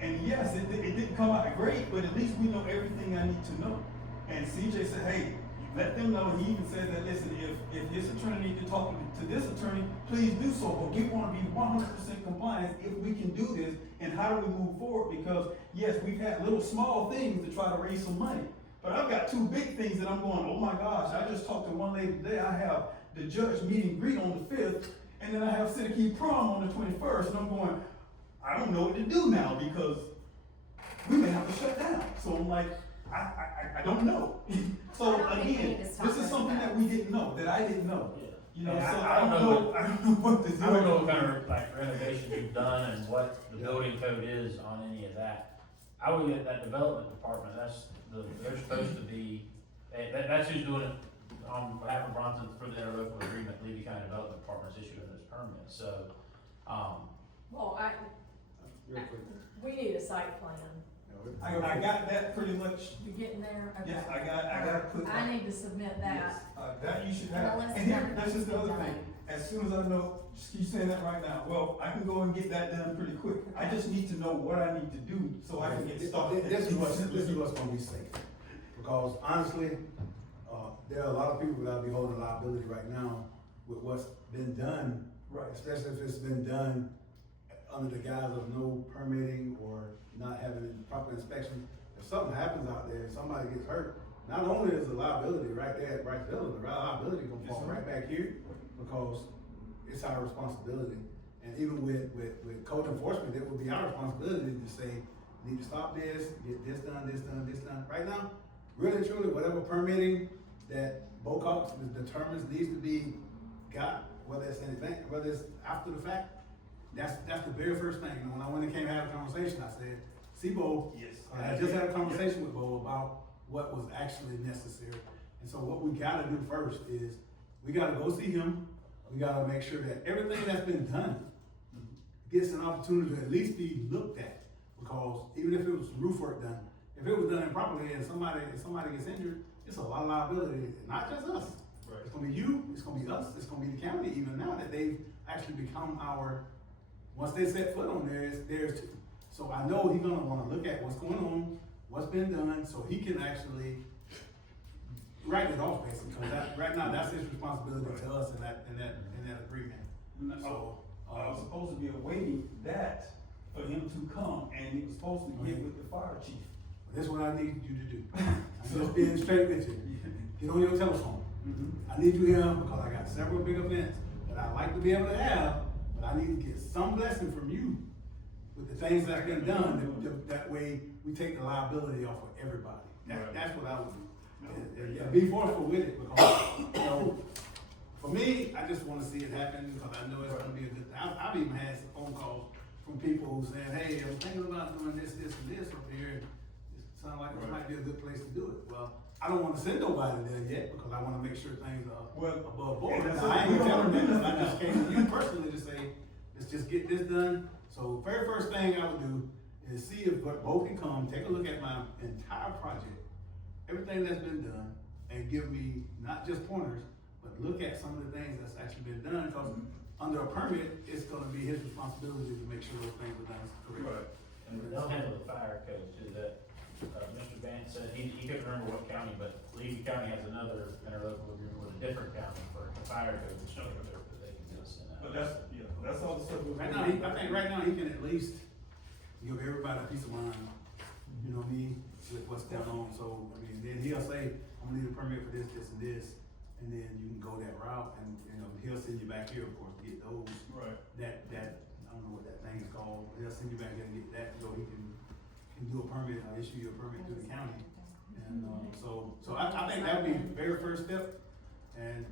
And yes, it didn't come out great, but at least we know everything I need to know. And CJ said, hey, you let them know. He even said that, listen, if his attorney needs to talk to this attorney, please do so, but we wanna be 100% compliant if we can do this, and how do we move forward? Because, yes, we've had little small things to try to raise some money, but I've got two big things that I'm going, oh my gosh, I just talked to one lady today, I have the judge meet and greet on the 5th, and then I have City Key prom on the 21st, and I'm going, I don't know what to do now, because we may have to shut down. So I'm like, I don't know. So again, this is something that we didn't know, that I didn't know. You know, Yeah, so I don't know I don't know what to do. I don't know what kind of like renovation you've done and what the building code is on any of that. I would get that development department, they're supposed to be, that's who's doing it on behalf of Bronson for the interlocal agreement. Levy County Development Department's issuing those permits, so, Well, Real quick. we need a site plan. I got that pretty much. You getting there? Okay. Yes, I got put. I need to submit that. Yes, that you should And have. unless And here, everything's that's just the other done. thing. As soon as I know, just keep saying that right now. Well, I can go and get that done pretty quick. I just need to know what I need to do so I can get started. This is what's gonna be safe. Because honestly, there are a lot of people that'll be holding liability right now with what's been done. Right. Especially if it's been done under the guise of no permitting or not having a proper inspection. If something happens out there, somebody gets hurt, not only is the liability right there at Bryce Hill, the liability gonna fall right back here because it's our responsibility. And even with code enforcement, it would be our responsibility to say, need to stop this, get this done, this done, this done. Right now, really truly, whatever permitting that BOCOX determines needs to be got, whether it's anything, whether it's after the fact, that's the very first thing. And when I went and came and had a conversation, I said, see Bo, Yes. I just had a conversation with Bo about what was actually necessary. And so what we gotta do first is, we gotta go see him, we gotta make sure that everything that's been done gets an opportunity to at least be looked at. Because even if it was roof work done, if it was done improperly and somebody gets injured, it's a lot of liability, not just us. Right. It's gonna be you, it's gonna be us, it's gonna be the county, even now that they've actually become our, once they set foot on there, it's theirs too. So I know he's gonna wanna look at what's going on, what's been done, so he can actually write it off basically, because right now, that's his responsibility to us in that agreement. So, I was supposed to be awaiting that for him to come, and he was supposed to get with the fire chief. this is what I need you to do. I'm just being straight with you. Get on your telephone. I need you here because I got several big events that I'd like to be able to have, but I need to get some blessing from you with the things that have been done. That way we take the liability off of everybody. That's what I would do. And be forceful with it because, you know, for me, I just want to see it happen because I know it's going to be a good thing. I've even had some phone calls from people who saying, hey, I'm thinking about doing this, this, and this up here. It sounds like this might be a good place to do it. Well, I don't want to send nobody there yet because I want to make sure things are above board. Now, I ain't telling them that. I just came to you personally to say, let's just get this done. So very first thing I would do is see if Bo can come, take a look at my entire project, everything that's been done, and give me not just pointers, but look at some of the things that's actually been done, because under a permit, it's gonna be his responsibility to make sure those things are done correctly. And they'll handle the fire code too, that, Mr. Vance said, he couldn't remember what county, but Levy County has another interlocal agreement with a different county for the fire code, which shows that they can just send out. But that's all the stuff. Right now, I think right now he can at least give everybody a peace of mind, you know me, with what's going on. So, I mean, then he'll say, I'm gonna need a permit for this, this, and this, and then you can go that route, and, you know, he'll send you back here, of course, to get those. Right. That, I don't know what that thing is called, he'll send you back there to get that, so he can do a permit, issue you a permit through the county. And, so I think that'd be the very first step, and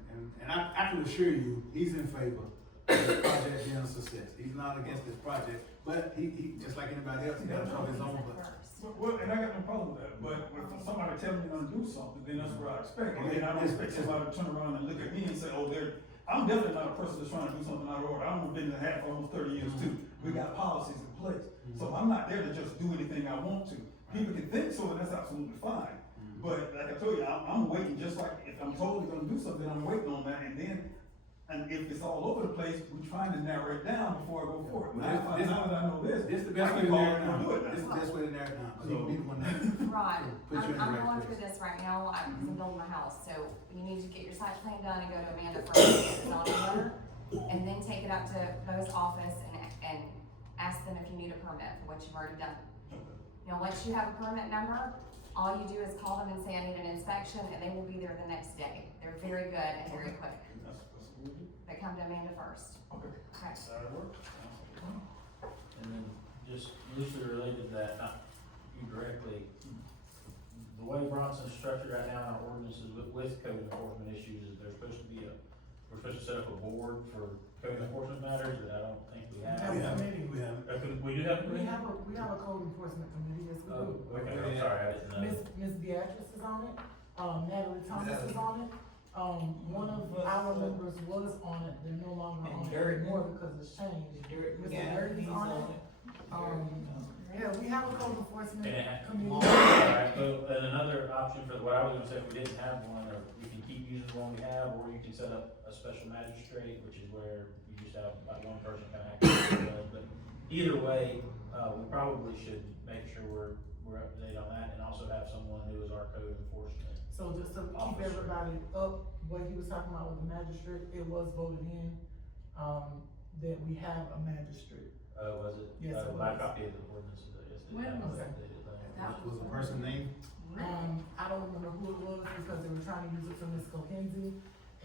I can assure you, he's in favor of the project being a success. He's not against this project, but he just like anybody else, he gotta show his own butt. Well, and I got no problem with that, but if somebody telling me to do something, then that's what I expect. And then I don't expect somebody to turn around and look at me and say, oh, I'm definitely not a person that's trying to do something out of order. I'm been in the hat for almost 30 years too. We got policies in place. So I'm not there to just do anything I want to. People can think so, and that's absolutely fine. But like I told you, I'm waiting, just like if I'm totally gonna do something, I'm waiting on that, and then And if it's all over the place, we're trying to narrow it down before I go forward. Well, Now, this- now that I know this, This is the I best way can to call narrow it it and down. do it. This is the best way to narrow it down. So you be the one that Right, put you in the I'm right going place. through this right now, I'm building my house, so you need to get your site plan done and go to Amanda first, get the zoning order, and then take it up to Bo's office and ask them if you need a permit for what you've already done. Now, once you have a permit number, all you do is call them and say, I need an inspection, and they will be there the next day. They're very good and very quick. They come to Amanda first. Okay. Okay. That'll work. And then just loosely related to that, not you directly, the way Bronson's structured right now in our ordinances with code enforcement issues is we're supposed to set up a board for code enforcement matters that I don't think we have. We have a committee. We have. We do have a We committee? have a code enforcement committee, yes, we Oh, do. okay, I'm sorry, I didn't know. Miss Beatrice is on it, Natalie Thomas is on it. One of our members was on it, they're no longer And on it Derek. anymore because it's changed. Mr. Derek is He's on it. Yeah, we have a code enforcement committee. Alright, so, and another option for, what I was gonna say, if we didn't have one, or we can keep using the one we have, or you can set up a special magistrate, which is where you just have like one person kind of act. But either way, we probably should make sure we're up to date on that, and also have someone who is our code enforcement. So just to keep Officer. everybody up, what he was talking about with the magistrate, it was voted in, that we have a magistrate. Was it? Yes, it My was. copy of the ordinance is, When was it? Was the person named? I don't remember who it was because they were trying to use it for Ms. Kokenzie.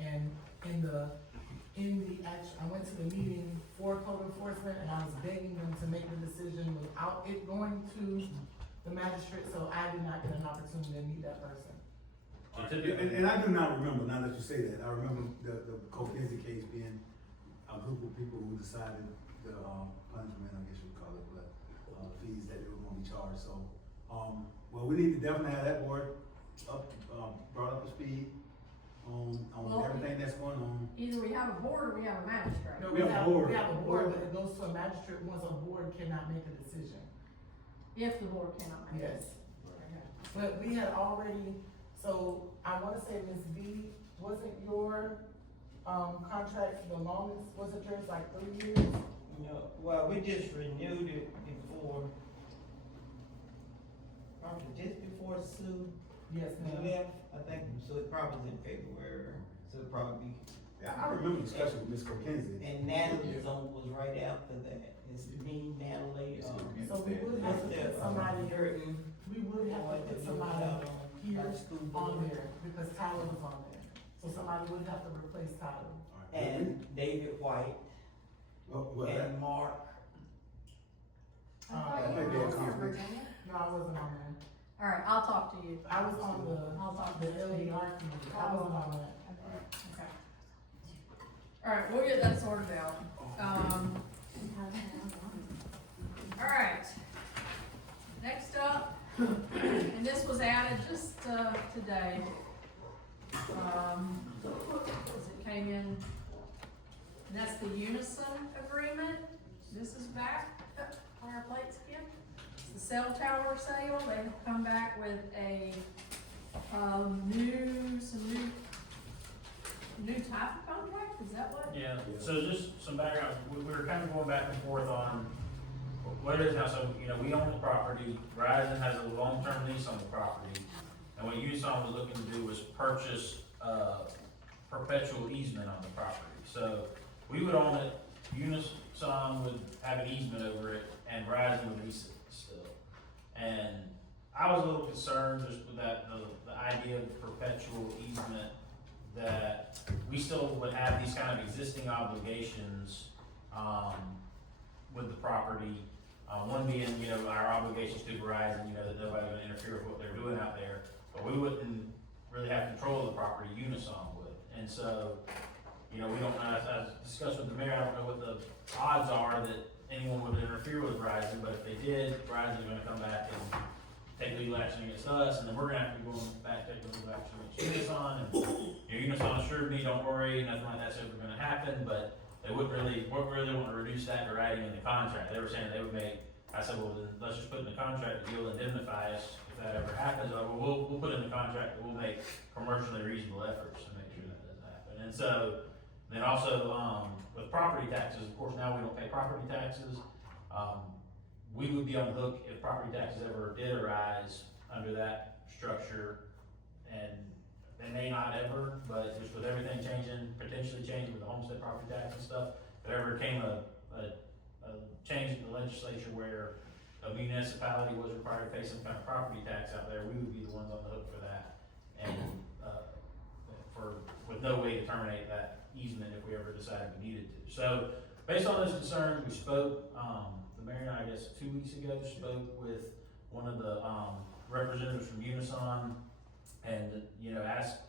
And in the action, I went to the meeting for code enforcement and I was begging them to make the decision without it going to the magistrate, so I did not get an opportunity to meet that person. And I do not remember, now that you say that, I remember the Kokenzie case being a group of people who decided the, punishment, I guess you would call it, but, fees that they were gonna be charged, so, well, we need to definitely have that board up, brought up to speed on Well, everything that's going on. Either we have a board or we have a magistrate. No, We have a board. We have a board, but it goes to a magistrate once a board cannot make a decision. If the board cannot make it. Yes. But we had already, so I wanna say Ms. B, wasn't your, contract the longest, wasn't yours like 3 years? No, well, we just renewed it before, probably just before Sue Yes, ma'am. left, I think, so it probably was in February, so it probably be. Yeah, I remember the discussion with Ms. Kokenzie. And Natalie was right after that, it's me, Natalie, So we would have to put somebody, Durden. we would have to put somebody here on there, because Tyler was on there. So somebody would have to replace Tyler. And David White, Well, and Mark. No, I wasn't on there. All right, I'll talk to you. I was on I'll talk the to you. LDR committee, I wasn't on that. Okay. All right, we'll get that sorted out. All right. Next up, and this was added just, today. As it came in, and that's the Unison agreement. This is back on our plates again. It's the cell tower sale. They have come back with a, new type of contract, is that what? Yeah, so just some background, we were kind of going back and forth on what it is now, so, you know, we own the property, Verizon has a long-term lease on the property, and what Unison was looking to do was purchase, perpetual easement on the property. So, we would own it, Unison would have an easement over it, and Verizon would lease it still. And I was a little concerned just with that, the idea of perpetual easement, that we still would have these kind of existing obligations, with the property. One being, you know, our obligations to Verizon, you know, that nobody's gonna interfere with what they're doing out there. But we wouldn't really have control of the property, Unison would. And so, you know, we don't know, as I discussed with the mayor, I don't know what the odds are that anyone would interfere with Verizon, but if they did, Verizon's gonna come back and take legal action against us, and then we're gonna have to be going back, taking legal action against Unison. And, you know, Unison assured me, don't worry, nothing like that's ever gonna happen, but they wouldn't really want to reduce that to writing in the contract. They were saying they would make, I said, well, then let's just put in the contract that you'll indemnify us if that ever happens. Or, well, we'll put in the contract that we'll make commercially reasonable efforts to make sure that doesn't happen. And so Then also, with property taxes, of course, now we don't pay property taxes. We would be on the hook if property taxes ever did arise under that structure, and they may not ever, but just with everything changing, potentially changing with the homestead property tax and stuff, if there ever came a change in the legislature where a municipality was required to pay some kind of property tax out there, we would be the ones on the hook for that. And, with no way to terminate that easement if we ever decided we needed to. So, based on those concerns, we spoke, the mayor and I guess 2 weeks ago, spoke with one of the, representatives from Unison and, asked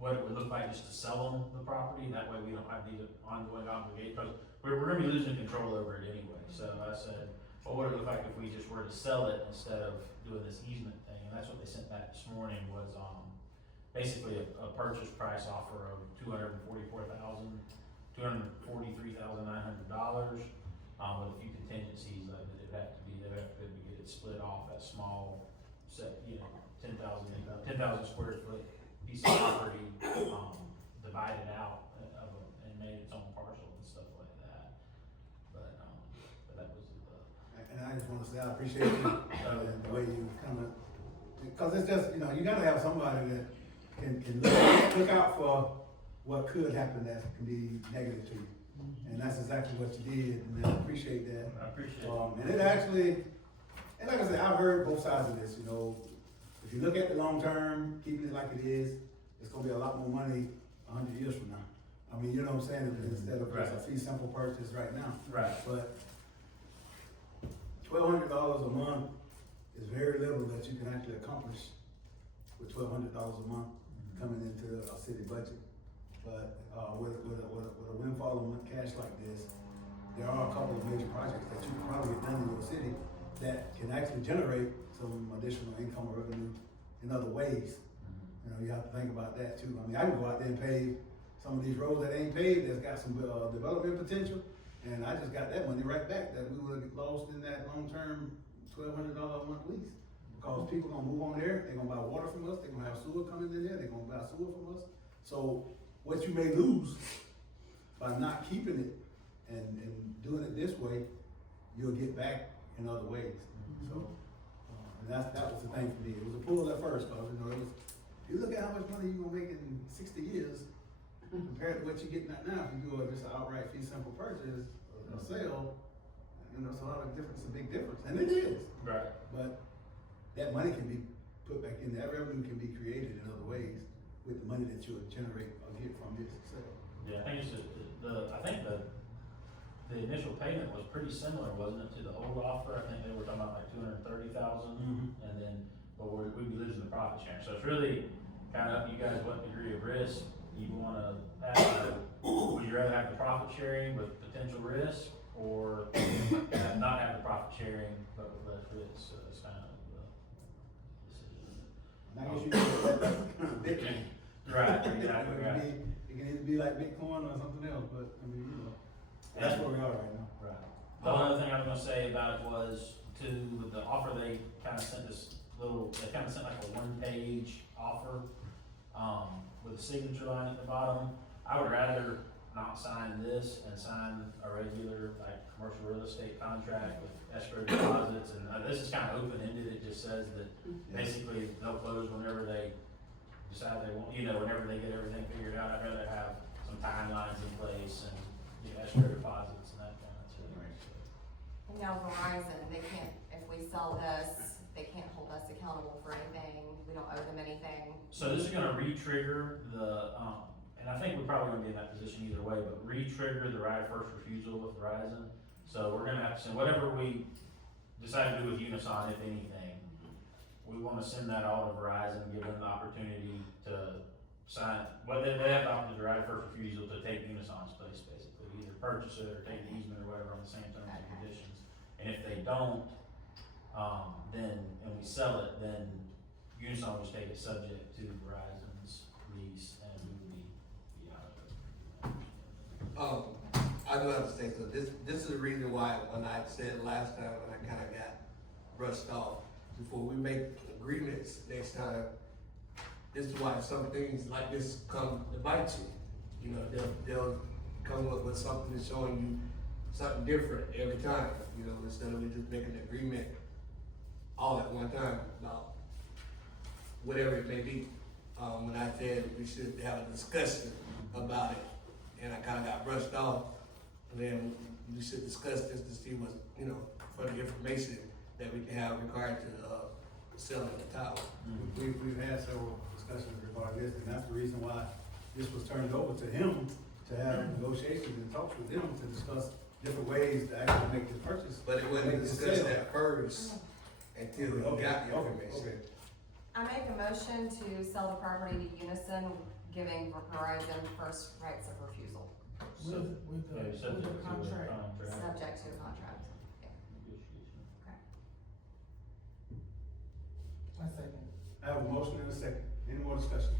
what it would look like just to sell them the property. That way we don't have these ongoing obligations, because we're gonna be losing control over it anyway. So I said, well, what would it look like if we just were to sell it instead of doing this easement thing? And that's what they sent back this morning was, basically a purchase price offer of $243,900, with a few contingencies of it. They'd have to be able to get it split off at small, 10,000 square foot piece of property, divided out and made its own parcel and stuff like that. But that was And I just wanna say, I appreciate you, the way you kinda, cause it's just, you gotta have somebody that can look out for what could happen that can be negative to you. And that's exactly what you did, and I appreciate that. I appreciate it. And it actually, and like I said, I've heard both sides of this, if you look at the long term, keeping it like it is, it's gonna be a lot more money 100 years from now. I mean, you know what I'm saying, instead of just a fee simple purchase right now. Right. But $1,200 a month is very little that you can actually accomplish with $1,200 a month coming into a city budget. But with a windfall of cash like this, there are a couple of major projects that you can probably get done in your city that can actually generate some additional income or revenue in other ways. You have to think about that too. I mean, I can go out there and pave some of these roads that ain't paved, that's got some development potential, and I just got that money right back that we would have lost in that long-term $1,200 a month lease. Because people gonna move on there, they're gonna buy water from us, they're gonna have sewer coming in there, they're gonna buy sewer from us. So what you may lose by not keeping it and doing it this way, you'll get back in other ways. So, and that was the thing for me. It was a pull at first, cause it was, you look at how much money you're gonna make in 60 years compared to what you're getting at now. If you do just an outright fee simple purchase, a sale, it's a lot of difference, a big difference, and it is. Right. But that money can be put back in, that revenue can be created in other ways with the money that you would generate or get from this sale. Yeah, I think the initial payment was pretty similar, wasn't it, to the old offer? I think they were talking about like 230,000, and then, but we'd be losing the profit sharing. So it's really kind of up to you guys what degree of risk you want to have. Would you rather have the profit sharing with potential risk, or not have the profit sharing but with less risk? So it's kind of And I guess you can that's kind of Bitcoin. Right, exactly, right. It can either be like Bitcoin or something else, but I mean, that's where we are right now. Right. The only other thing I was gonna say about it was to the offer, they kind of sent this they kind of sent like a one-page offer, with a signature line at the bottom. I would rather not sign this and sign a regular, like, commercial real estate contract with escrow deposits, and this is kind of open-ended. It just says that basically they'll close whenever they decide they want, whenever they get everything figured out. I'd rather have some timelines in place and escrow deposits and that kind of thing. And now Verizon, they can't, if we sell this, they can't hold us accountable for anything, we don't owe them anything. So this is gonna re-trigger the, and I think we're probably gonna be in that position either way, but re-trigger the right of first refusal with Verizon. So we're gonna have to send, whatever we decide to do with Unison, if anything, we wanna send that all to Verizon, give them the opportunity to sign, they have the right of first refusal to take Unison's place, basically, either purchase it or take the easement or whatever on the same terms and conditions. And if they don't, and we sell it, then Unison will just take it subject to Verizon's lease, and we would be out of it. I do have to say, so this is the reason why, when I said last time, when I kinda got brushed off, before we make agreements next time, this is why some things like this come to bite you. You know, they'll come up with something that's showing you something different every time, you know, instead of just making an agreement all at one time about whatever it may be. When I said we should have a discussion about it, and I kinda got brushed off, and then we should discuss this to see what, you know, further information that we can have regarding to, selling the tower. We've had several discussions regarding this, and that's the reason why this was turned over to him to have negotiations and talks with them to discuss different ways to actually make this purchase. But it wasn't discussed at first until we got the information. Okay. I make a motion to sell the property to Unison, giving Verizon first rights of refusal, With the contract. subject to a contract. I second. I have a motion and a second. Any more discussion?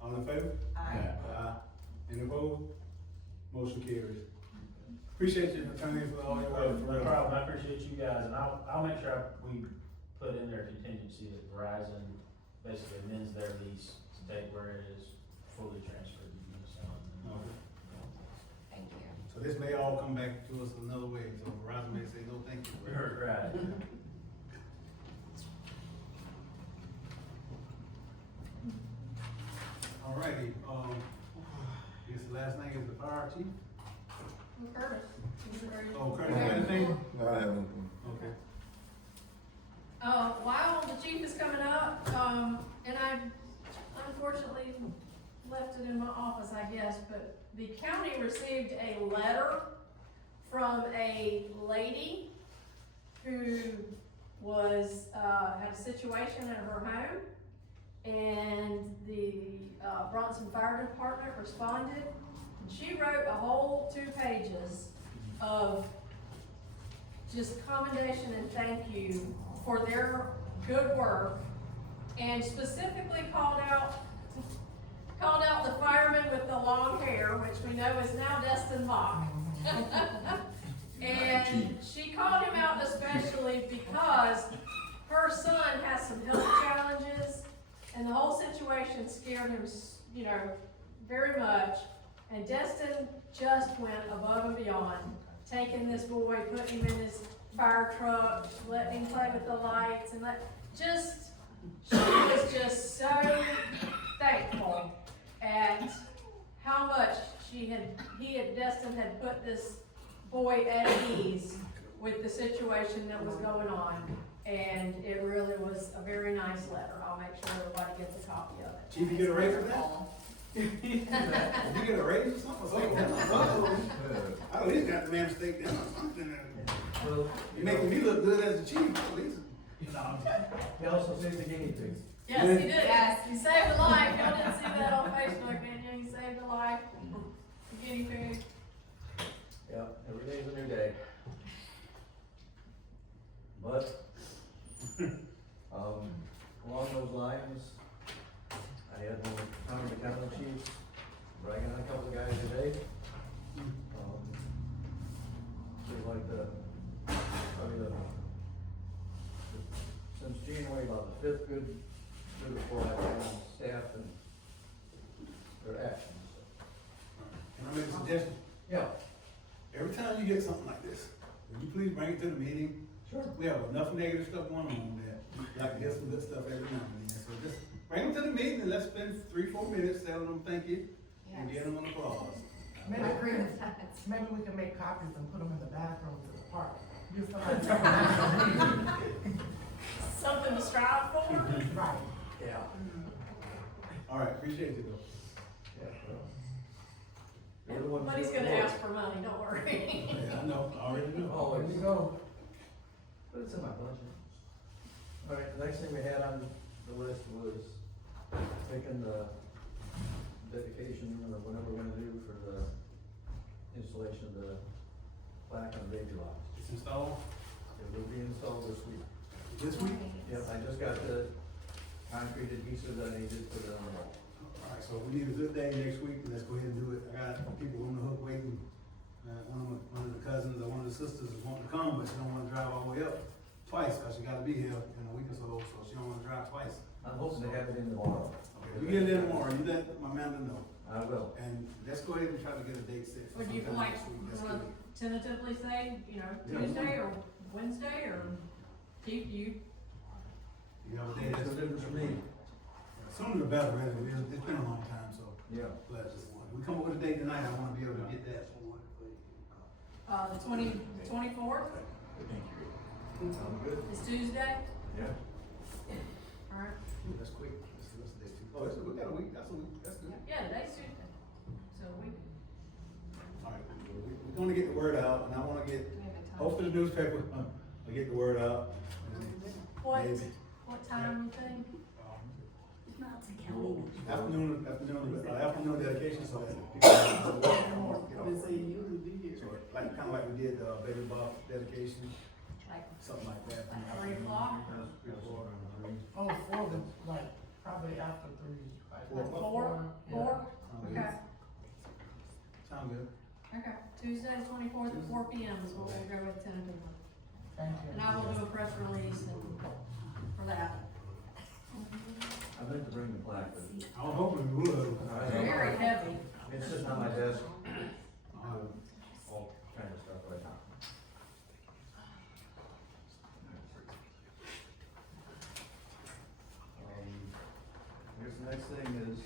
All in favor? Aye. Aye. Any opposed? Motion carries. Appreciate you, attorney, for all your work. No problem, I appreciate you guys, and I'll make sure we put in their contingency that Verizon basically amends their lease to take where it is fully transferred to Unison. Okay. Thank you. So this may all come back to us another way, so Verizon may say, no, thank you. Right. Alrighty, I guess the last thing is the fire chief. Curtis. Oh, Curtis, got anything? No, I haven't. Okay. While the chief is coming up, and I unfortunately left it in my office, I guess, but the county received a letter from a lady who was, had a situation at her home, and the Bronson Fire Department responded. And she wrote a whole 2 pages of just commendation and thank you for their good work, and specifically called out the fireman with the long hair, which we know is now Destin Mock. And she called him out especially because her son has some health challenges, and the whole situation scared him, you know, very much. And Destin just went above and beyond, taking this boy, putting him in his fire truck, letting him play with the lights, and she was just so thankful at how much Destin had put this boy at ease with the situation that was going on. And it really was a very nice letter. I'll make sure everybody gets a copy of it. Chief, you get a raise for that? Did you get a raise or something? I at least got the man to stake down or something. You're making me look good as the chief, at least. He also saved the guinea pigs. Yes, he did. Yes, he saved a life. Y'all didn't see that on Facebook, did you? He saved a life. The guinea pig. Yep, every day's a new day. But, along those lines, I had one with the county chiefs, bragging on a couple of guys today. Seems like since January, about the 5th good report I've had on staff and their actions. Can I make a suggestion? Yeah. Every time you get something like this, would you please bring it to the meeting? Sure. We have enough negative stuff going on that we like to get some good stuff every now and then. So just bring them to the meeting and let's spend 3-4 minutes telling them thank you and get them an applause. Maybe we can make copies and put them in the bathrooms at the park. Something to strive for. Right. Yeah. All right, appreciate you though. Yeah. But he's gonna ask for money, don't worry. Yeah, I know, I already know. Oh, there you go. But it's in my budget. All right, the next thing we had on the list was taking the dedication, or whatever we're gonna do for the installation of the plaque on the baby locks. It's installed It will be installed this week. this week? Yep, I just got the concrete adhesive that I needed to put it on the wall. All right, so we need a good day next week, let's go ahead and do it. I got people on the hook waiting. One of the cousins or one of the sisters is wanting to come, but she don't wanna drive all the way up twice, cause she gotta be here in a week or so, so she don't wanna drive twice. I'm hoping to have it in tomorrow. Okay, we get it in tomorrow, you let my man know. I I will. And let's go ahead and try to get a date set. for Would you sometime like, next week. That's wanna good. tentatively say, Yeah. Tuesday or Wednesday, or you? You have a date, Makes no difference for me. sooner the better, really, it's been a long time, so. Yeah. But if we come up with a date tonight, I wanna be able to get that. The 24th, Sounds good. is Tuesday, Yeah. alright, That's quick. That's the date too. Oh, we got a week, that's a week, that's good. yeah, today's Tuesday, so we, All right, we're gonna get the word out, and I wanna get, Do we have a time? hopefully the newspaper, will get the word out. what, Maybe. what time you think? Afternoon dedication, so that people can so like, kinda like we did, Baby Bob dedication, Like something like that. 3 o'clock? 3 or 4. Oh, 4 was like, probably after 3. Like, 4? yeah. 4? Okay, Sound good? okay, Tuesday, the 24th at 4 p.m. is what we'll go with tentatively. Thank you. And I will do a press release and, for that. I meant to bring the plaque, but I was hoping we would. Very heavy. it's sitting on my desk. All kind of stuff right now. I guess the next thing is,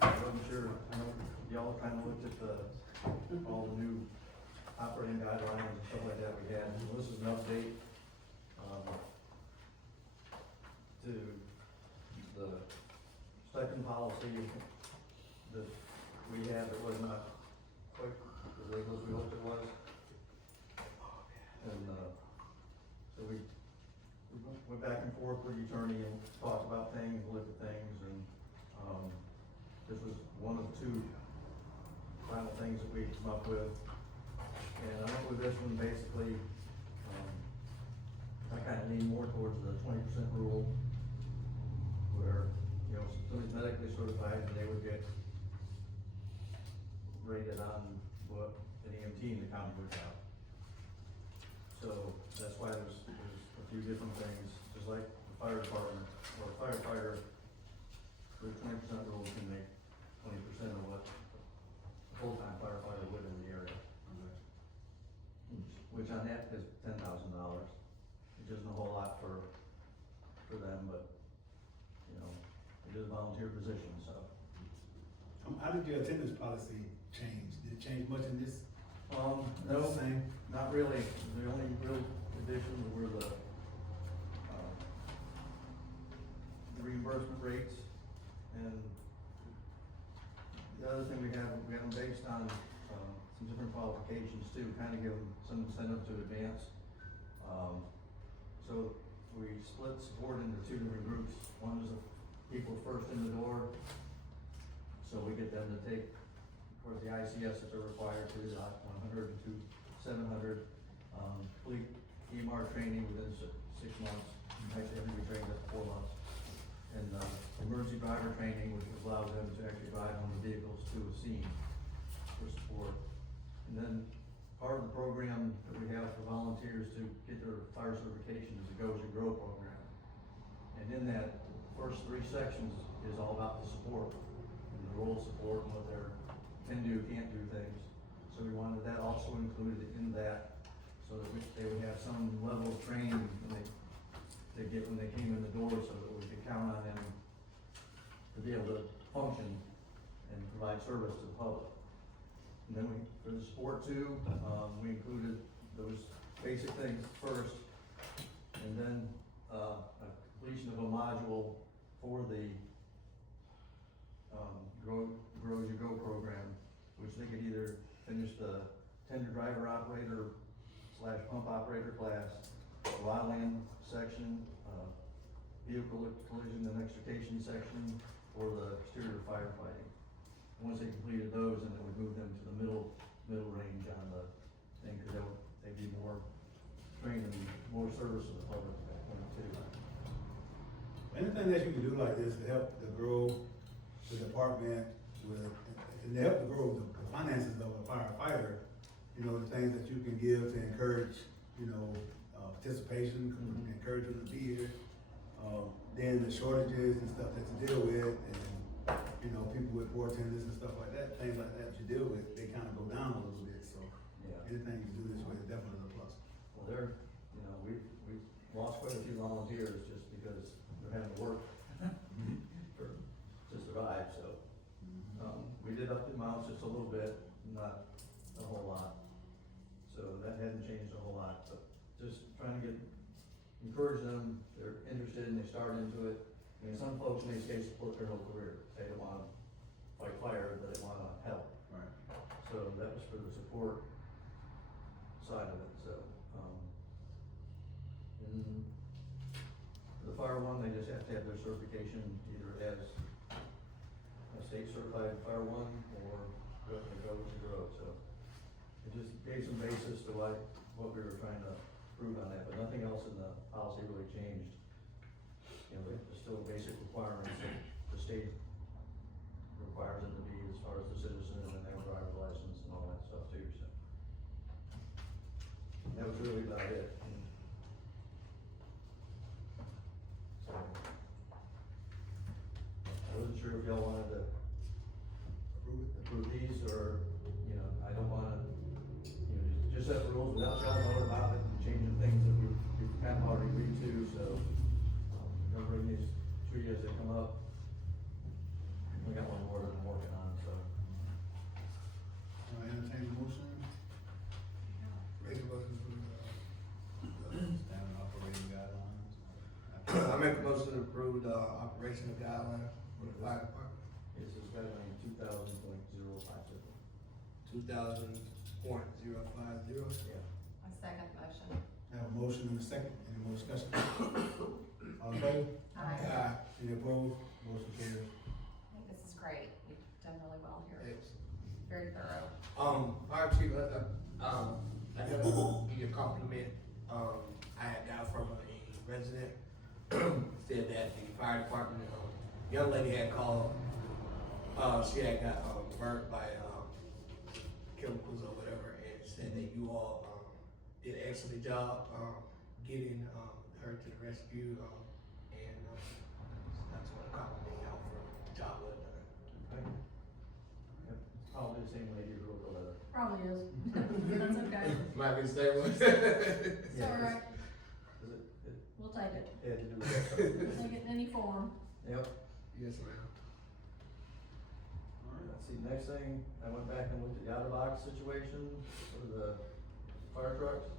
I wasn't sure, I know y'all kind of looked at all the new operating guidelines and stuff like that we had. So this is an update, to the second policy that we had that was not quite as legal as we hoped it was. And, so we went back and forth with the attorney and talked about things, looked at things, and, this was one of 2 final things that we come up with. And I went with this one basically, I kind of lean more towards the 20% rule, where, somebody's medically certified and they would get rated on what an EMT in the county would have. So that's why there's a few different things, just like the fire department, or a firefighter, the 20% rule can make 20% of what a full-time firefighter would in the area. Which on that is $10,000, which isn't a whole lot for them, but, it is a volunteer position, so. How did your attendance policy change? Did it change much in this? No, Same? not really. The only real additions were the reimbursement rates, and the other thing we have them based on, some different qualifications too, kind of give them some incentive to advance. So we split support into 2 different groups. One is the people first in the door, so we get them to take, of course, the ICS that they're required to, the 100 to 700, complete EMR training within 6 months. Actually, I think we trained up to 4 months. And, emergency driver training, which allows them to actually drive on the vehicles to a scene for support. And then part of the program that we have for volunteers to get their fire certification is the Go As You Grow program. And in that, first 3 sections is all about the support, and the role of support, and what they can do, can't do things. So we wanted that also included in that, so that they would have some level of training when they get when they came in the door, so that we could count on them to be able to function and provide service to the public. And then for the sport too, we included those basic things first, and then, a completion of a module for the, Grow As You Go program, which they could either finish the tender driver operator / pump operator class, wildland section, vehicle collision and extrication section, or the exterior firefighting. Once they completed those, then it would move them to the middle range on the thing, because they'd be more trained and more service to the public at that point too. Anything that you can do like this to help to grow the department with, and to help to grow the finances of a firefighter, the things that you can give to encourage, participation, encourage them to be here. Then the shortages and stuff that you deal with, and you know, people with poor attendance and stuff like that, things like that you deal with, they kind of go down a little bit, so. Yeah. Anything you do this way is definitely a plus. Well, we lost quite a few volunteers just because they're having to work to survive, so. We did up the amounts just a little bit, not a whole lot. So that hadn't changed a whole lot, but just trying to encourage them, they're interested and they start into it. I mean, some folks may stay support their whole career, they don't wanna fight fire, but they wanna help. Right. So that was for the support side of it, so, and for the fire one, they just have to have their certification either as a state certified fire one or go to grow, so. It just gave some basis to what we were trying to prove on that, but nothing else in the policy really changed. You know, there's still basic requirements that the state requires them to be as far as the citizen and their driver's license and all that stuff too, so. That was really about it. So, I wasn't sure if y'all wanted to approve these, or, you know, I don't wanna, you know, just set the rules without y'all knowing about it and changing things that we've kind of already agreed to, so. We're gonna bring these to you as they come up. We got one more that I'm working on, so. Entertain the motion? Make a motion Standard operating guidelines. I make a motion to approve the operational guideline for the fire department. This is guideline 2000.050. 2000.050. Yeah. I second the motion. Have a motion and a second, any more discussion? All in favor? Aye. Any opposed? Motion carries. I think this is great. You've done really well here. Excellent. Very thorough. Fire chief, I gotta give you a compliment. I had got from a resident, said that the fire department, young lady had called, she had got, burnt by, chemicals or whatever, and said that you all, did an excellent job, getting, her to the rescue, and, I just wanna compliment y'all for the job well done. Thank you. Yep, probably the same lady who wrote the letter. Probably is. That's okay. Might be the same one. It's all right. Is it We'll take it. had to do with that stuff. Take it in any form. Yep. Yes, ma'am. Let's see, next thing, I went back and looked at the out-of-box situation for the fire trucks.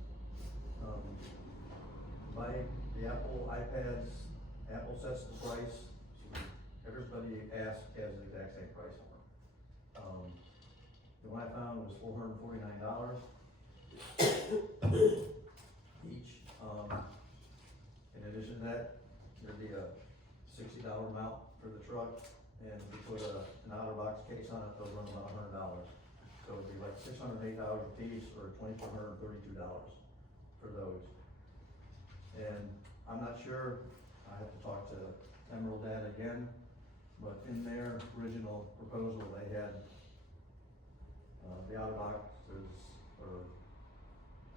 The Apple iPads, Apple sets the price, everybody asked, has the exact same price on them. The one I found was $449 each. In addition to that, there'd be a $60 amount for the truck, and if you put an out-of-box case on it, they'll run about $100. So it'd be like $608 a piece, or $2,432 for those. And I'm not sure, I have to talk to Emerald Dad again, but in their original proposal, they had the out-of-boxes, or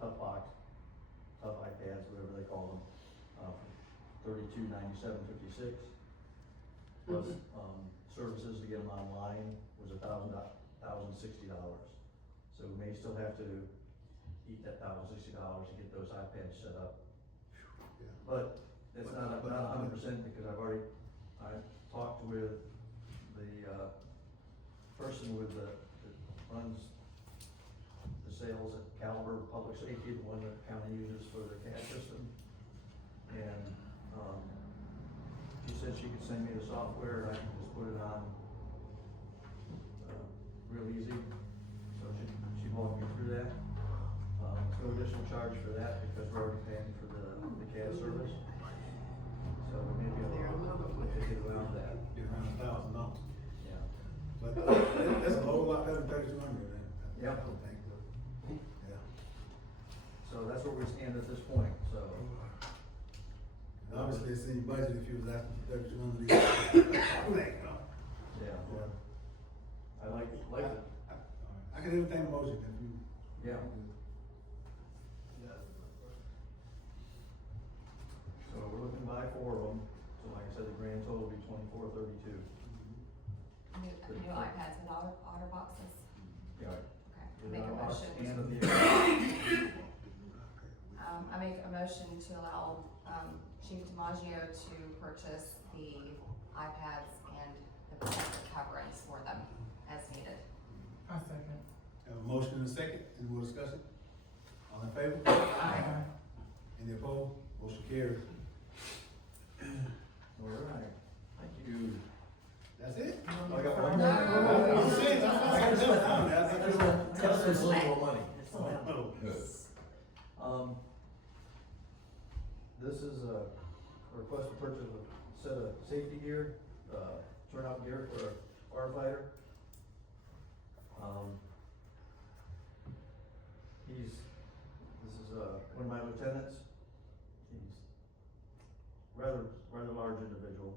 tough iPads, whatever they call them, $3297.56. Plus, services to get them online was $1,060. So we may still have to eat that $1,060 to get those iPads set up. But it's not 100% because I talked with the, person that runs the sales at Caliber Public Safety, the one that the county uses for the CAD system. And, she said she could send me the software and I can just put it on, real easy. So she walked me through that. No additional charge for that because we're already paying for the CAD service. So we may be able to get around that. Get around $1,000. Yeah. But that's a whole lot better than 3,200, man. Yep. I don't think, yeah. So that's where we stand at this point, so. And obviously, it's in your budget if you was asking for 3,200. Yeah. I like it. I can entertain a motion if you. Yeah. So we're looking to buy 4 of them, so like I said, the grand total will be $2,432. new iPads with otter boxes. Yeah. Okay, make a motion. And of the. I make a motion to allow, Chief DiMaggio to purchase the iPads and the protective coverings for them as needed. I second. Have a motion and a second, any more discussion? All in favor? Aye. Any opposed? Motion carries. All right, thank you. That's it? I got one. I'm saying, that's why I got to sit down there. I think that's what- That's just a little money. Good. This is a request to purchase a set of safety gear, turnout gear for a firefighter. This is one of my lieutenants. He's rather large individual.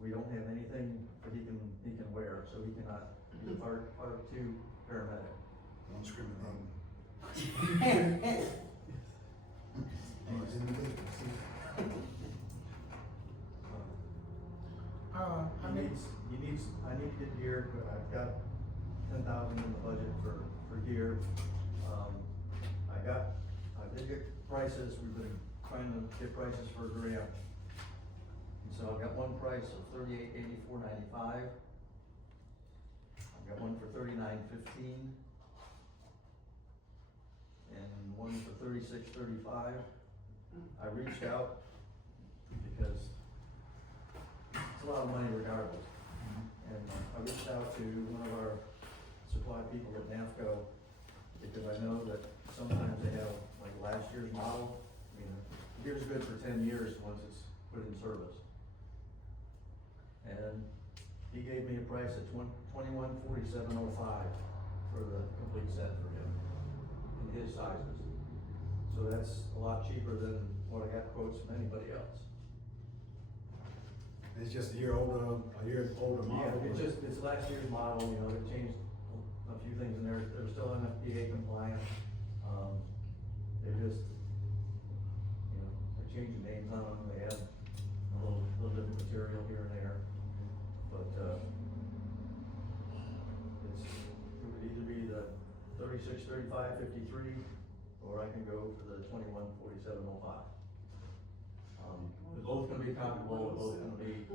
We don't have anything that he can wear, so he cannot be a part two paramedic. Don't discriminate. I need to get gear, but I've got 10,000 in the budget for gear. I did get prices, we've been trying to get prices for a grant. And so I've got one price of $38,84.95. I've got one for $39.15. And one for $36.35. I reached out because it's a lot of money regardless. And I reached out to one of our supply people at NAFCO because I know that sometimes they have like last year's model. I mean, gear's good for 10 years once it's put in service. And he gave me a price of $2147.05 for the complete set for him in his sizes. So that's a lot cheaper than what I got quotes from anybody else. It's just a year older model. Yeah, it's last year's model, you know, they changed a few things in there, they're still NFPA compliant. They're just, you know, they're changing names on them, they add a little different material here and there. But, it would either be the 36.35.53, or I can go for the 21.47.05. They're both gonna be comparable, they're both gonna be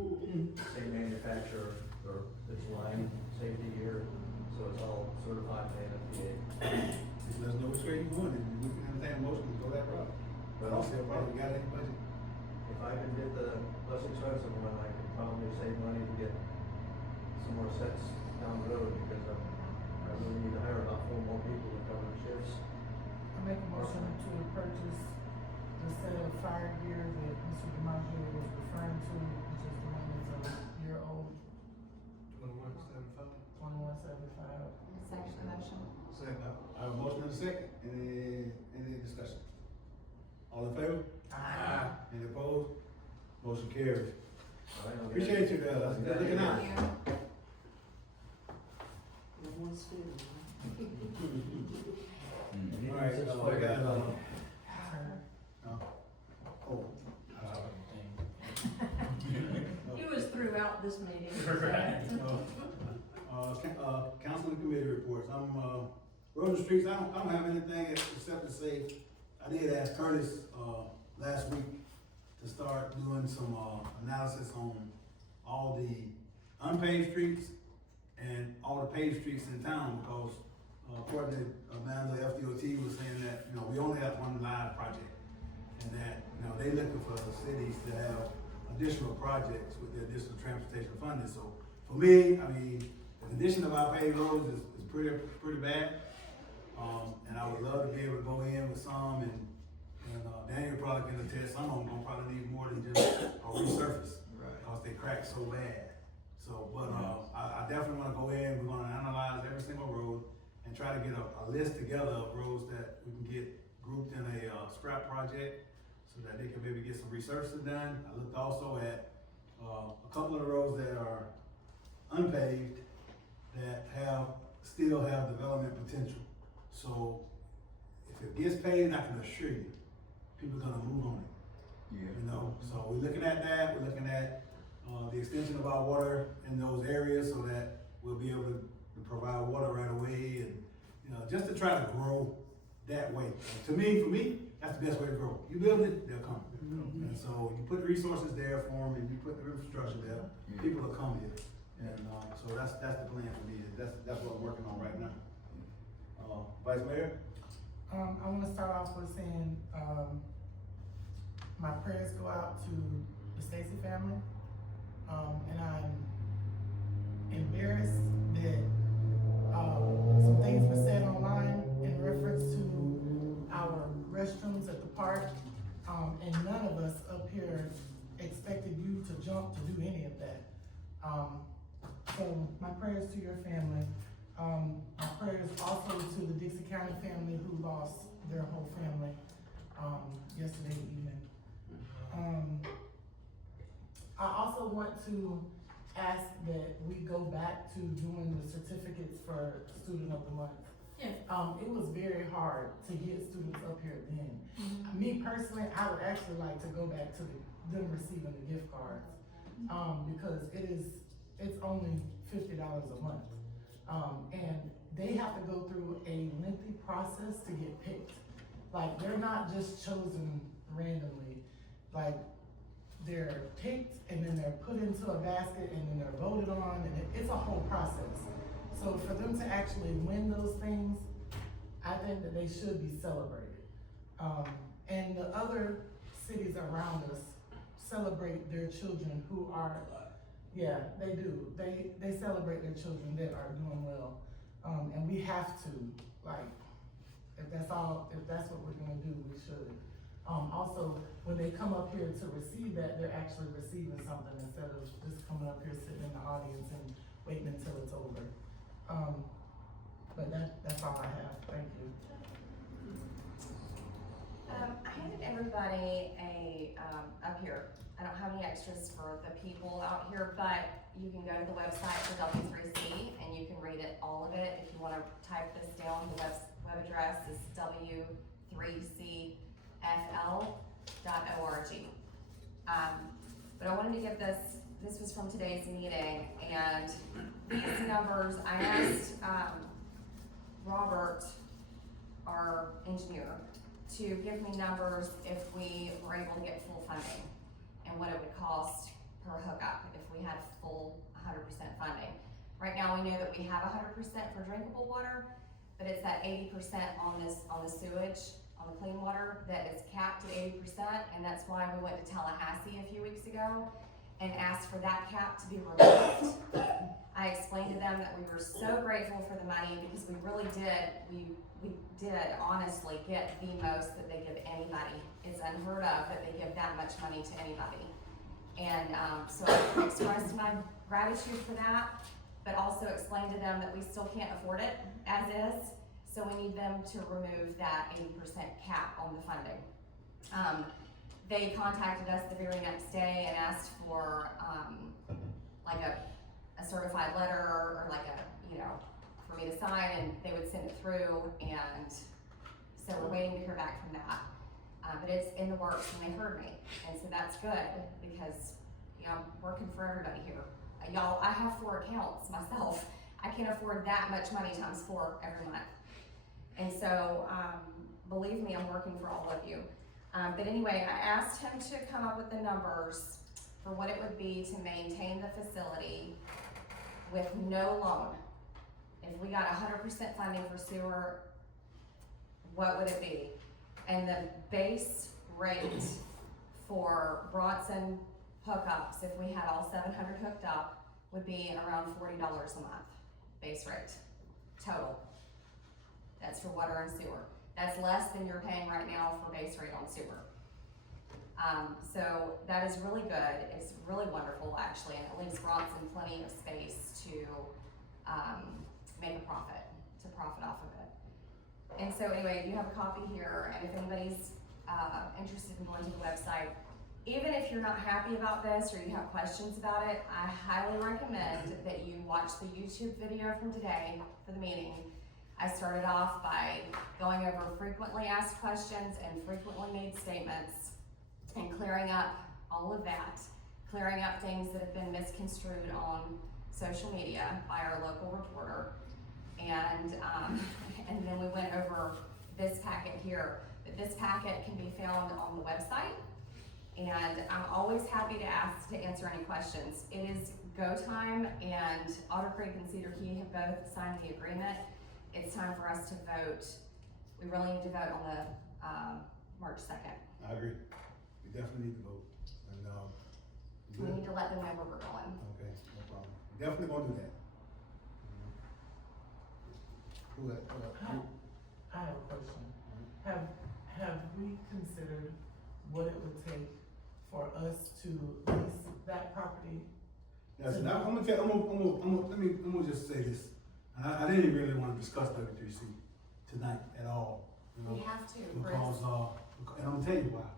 same manufacturer, or it's line safety gear, so it's all certified by NFPA. Just let us know which way you're going, and we can entertain a motion to go that route. But I'll say, probably, you got any budget? If I can get the less expensive one, I can probably save money to get some more sets down the road, because I really need to hire about 4 more people to cover the shifts. I make a motion to purchase the set of fire gear that Mr. DiMaggio was referring to, which is the one that's a year old, 2175. 2175. Second motion. Second. I have a motion and a second. Any discussion? All in favor? Aye. Any opposed? Motion carries. All right, I'll get Appreciate you, guys. Good looking out. Thank you. All right, I got, He was throughout this meeting. council and committee reports. Road and streets, I don't have anything except to say, I did ask Curtis, last week to start doing some, analysis on all the unpaved streets and all the paved streets in town, because, according to Amanda, FDOT was saying that, we only have one live project. And that, they looking for cities to have additional projects with the additional transportation funding. So for me, the condition of our paved roads is pretty bad. And I would love to be able to go in with some, and Daniel probably can attest, some of them gonna probably need more than just a resurface. Right. Because they crack so bad. So, but, I definitely wanna go in, we're gonna analyze every single road and try to get a list together of roads that we can get grouped in a, scrap project, so that they can maybe get some resurfacing done. I looked also at, a couple of the roads that are unpaved that still have development potential. So if it gets paved, I can assure you, people are gonna move on it. Yeah. So we're looking at that, we're looking at, the extension of our water in those areas, so that we'll be able to provide water right away and, you know, just to try to grow that way. For me, that's the best way to grow. You build it, they'll come. And so you put the resources there for them and you put the infrastructure there, people will come here. And, so that's the plan for me. That's what I'm working on right now. Vice Mayor? I wanna start off with saying, my prayers go out to the Stacy family. And I'm embarrassed that, some things were said online in reference to our restrooms at the park. And none of us up here expected you to jump to do any of that. So my prayers to your family. My prayers also to the Dixie County family who lost their whole family, yesterday evening. I also want to ask that we go back to doing the certificates for Student of the Month. Yeah. It was very hard to get students up here then. Me personally, I would actually like to go back to them receiving the gift cards, because it's only $50 a month. And they have to go through a lengthy process to get picked. Like, they're not just chosen randomly. Like, they're picked and then they're put into a basket and then they're voted on, and it's a whole process. So for them to actually win those things, I think that they should be celebrated. And the other cities around us celebrate their children who are, yeah, they do. They celebrate their children that are doing well. And we have to, like, if that's what we're gonna do, we should. Also, when they come up here to receive that, they're actually receiving something instead of just coming up here, sitting in the audience and waiting until it's over. But that's all I have. Thank you. I handed everybody up here, I don't have any extras for the people out here, but you can go to the website for W3C and you can read it, all of it. If you wanna type this down, the web address is w3cfl.org. But I wanted to give this was from today's meeting, and these numbers, I asked Robert, our engineer, to give me numbers if we were able to get full funding and what it would cost per hookup if we had full 100% funding. Right now we know that we have 100% for drinkable water, but it's that 80% on the sewage, on the clean water, that is capped at 80%, and that's why we went to Tallahassee a few weeks ago and asked for that cap to be removed. I explained to them that we were so grateful for the money because we really did, we did honestly get the most that they give anybody. It's unheard of that they give that much money to anybody. And so I expressed my gratitude for that, but also explained to them that we still can't afford it as is, so we need them to remove that 80% cap on the funding. They contacted us the very next day and asked for like a certified letter or like a, you know, for me to sign, and they would send it through, and so we're waiting to hear back from that. But it's in the works and they heard me, and so that's good because, you know, I'm working for everybody here. Y'all, I have 4 accounts myself. I can't afford that much money times 4 every month. And so, believe me, I'm working for all of you. But anyway, I asked him to come up with the numbers for what it would be to maintain the facility with no loan. If we got 100% funding for sewer, what would it be? And the base rate for Bronson hookups, if we had all 700 hooked up, would be around $40 a month, base rate, total. That's for water and sewer. That's less than you're paying right now for base rate on sewer. So that is really good. It's really wonderful actually, and it leaves Bronson plenty of space to make a profit, to profit off of it. And so anyway, you have a copy here, and if anybody's interested in going to the website, even if you're not happy about this or you have questions about it, I highly recommend that you watch the YouTube video from today for the meeting. I started off by going over frequently asked questions and frequently made statements and clearing up all of that, clearing up things that have been misconstrued on social media by our local reporter. And, and then we went over this packet here. This packet can be found on the website. And I'm always happy to answer any questions. It is go time, and Otter Creek and Cedar Key have both signed the agreement. It's time for us to vote. We really need to vote on the, March 2nd. I agree. We definitely need to vote. And, We need to let them know where we're going. okay, no problem. We definitely gonna do that. I have a question. Have we considered what it would take for us to lease that property? Yes, and I'm gonna just say this. I didn't really wanna discuss W3C tonight at all. You know, We have to, Chris. because, and I'm gonna tell you why.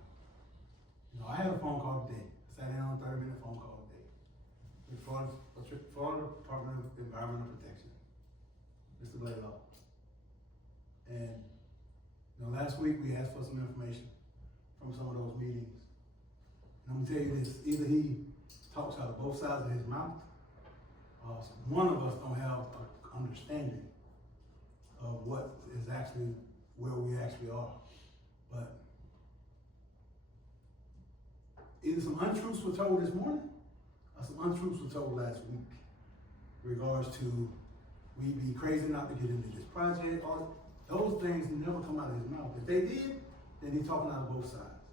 You know, I had a phone call today, sat down on a 30-minute phone call today, with Florida Department of Environmental Protection, Mr. Blaylock. And, you know, last week we asked for some information from some of those meetings. And I'm gonna tell you this, either he talks out of both sides of his mouth, one of us don't have an understanding of what is actually, where we actually are. But either some untruths were told this morning, or some untruths were told last week, in regards to we'd be crazy not to get into this project, or those things never come out of his mouth. If they did, then he's talking out of both sides,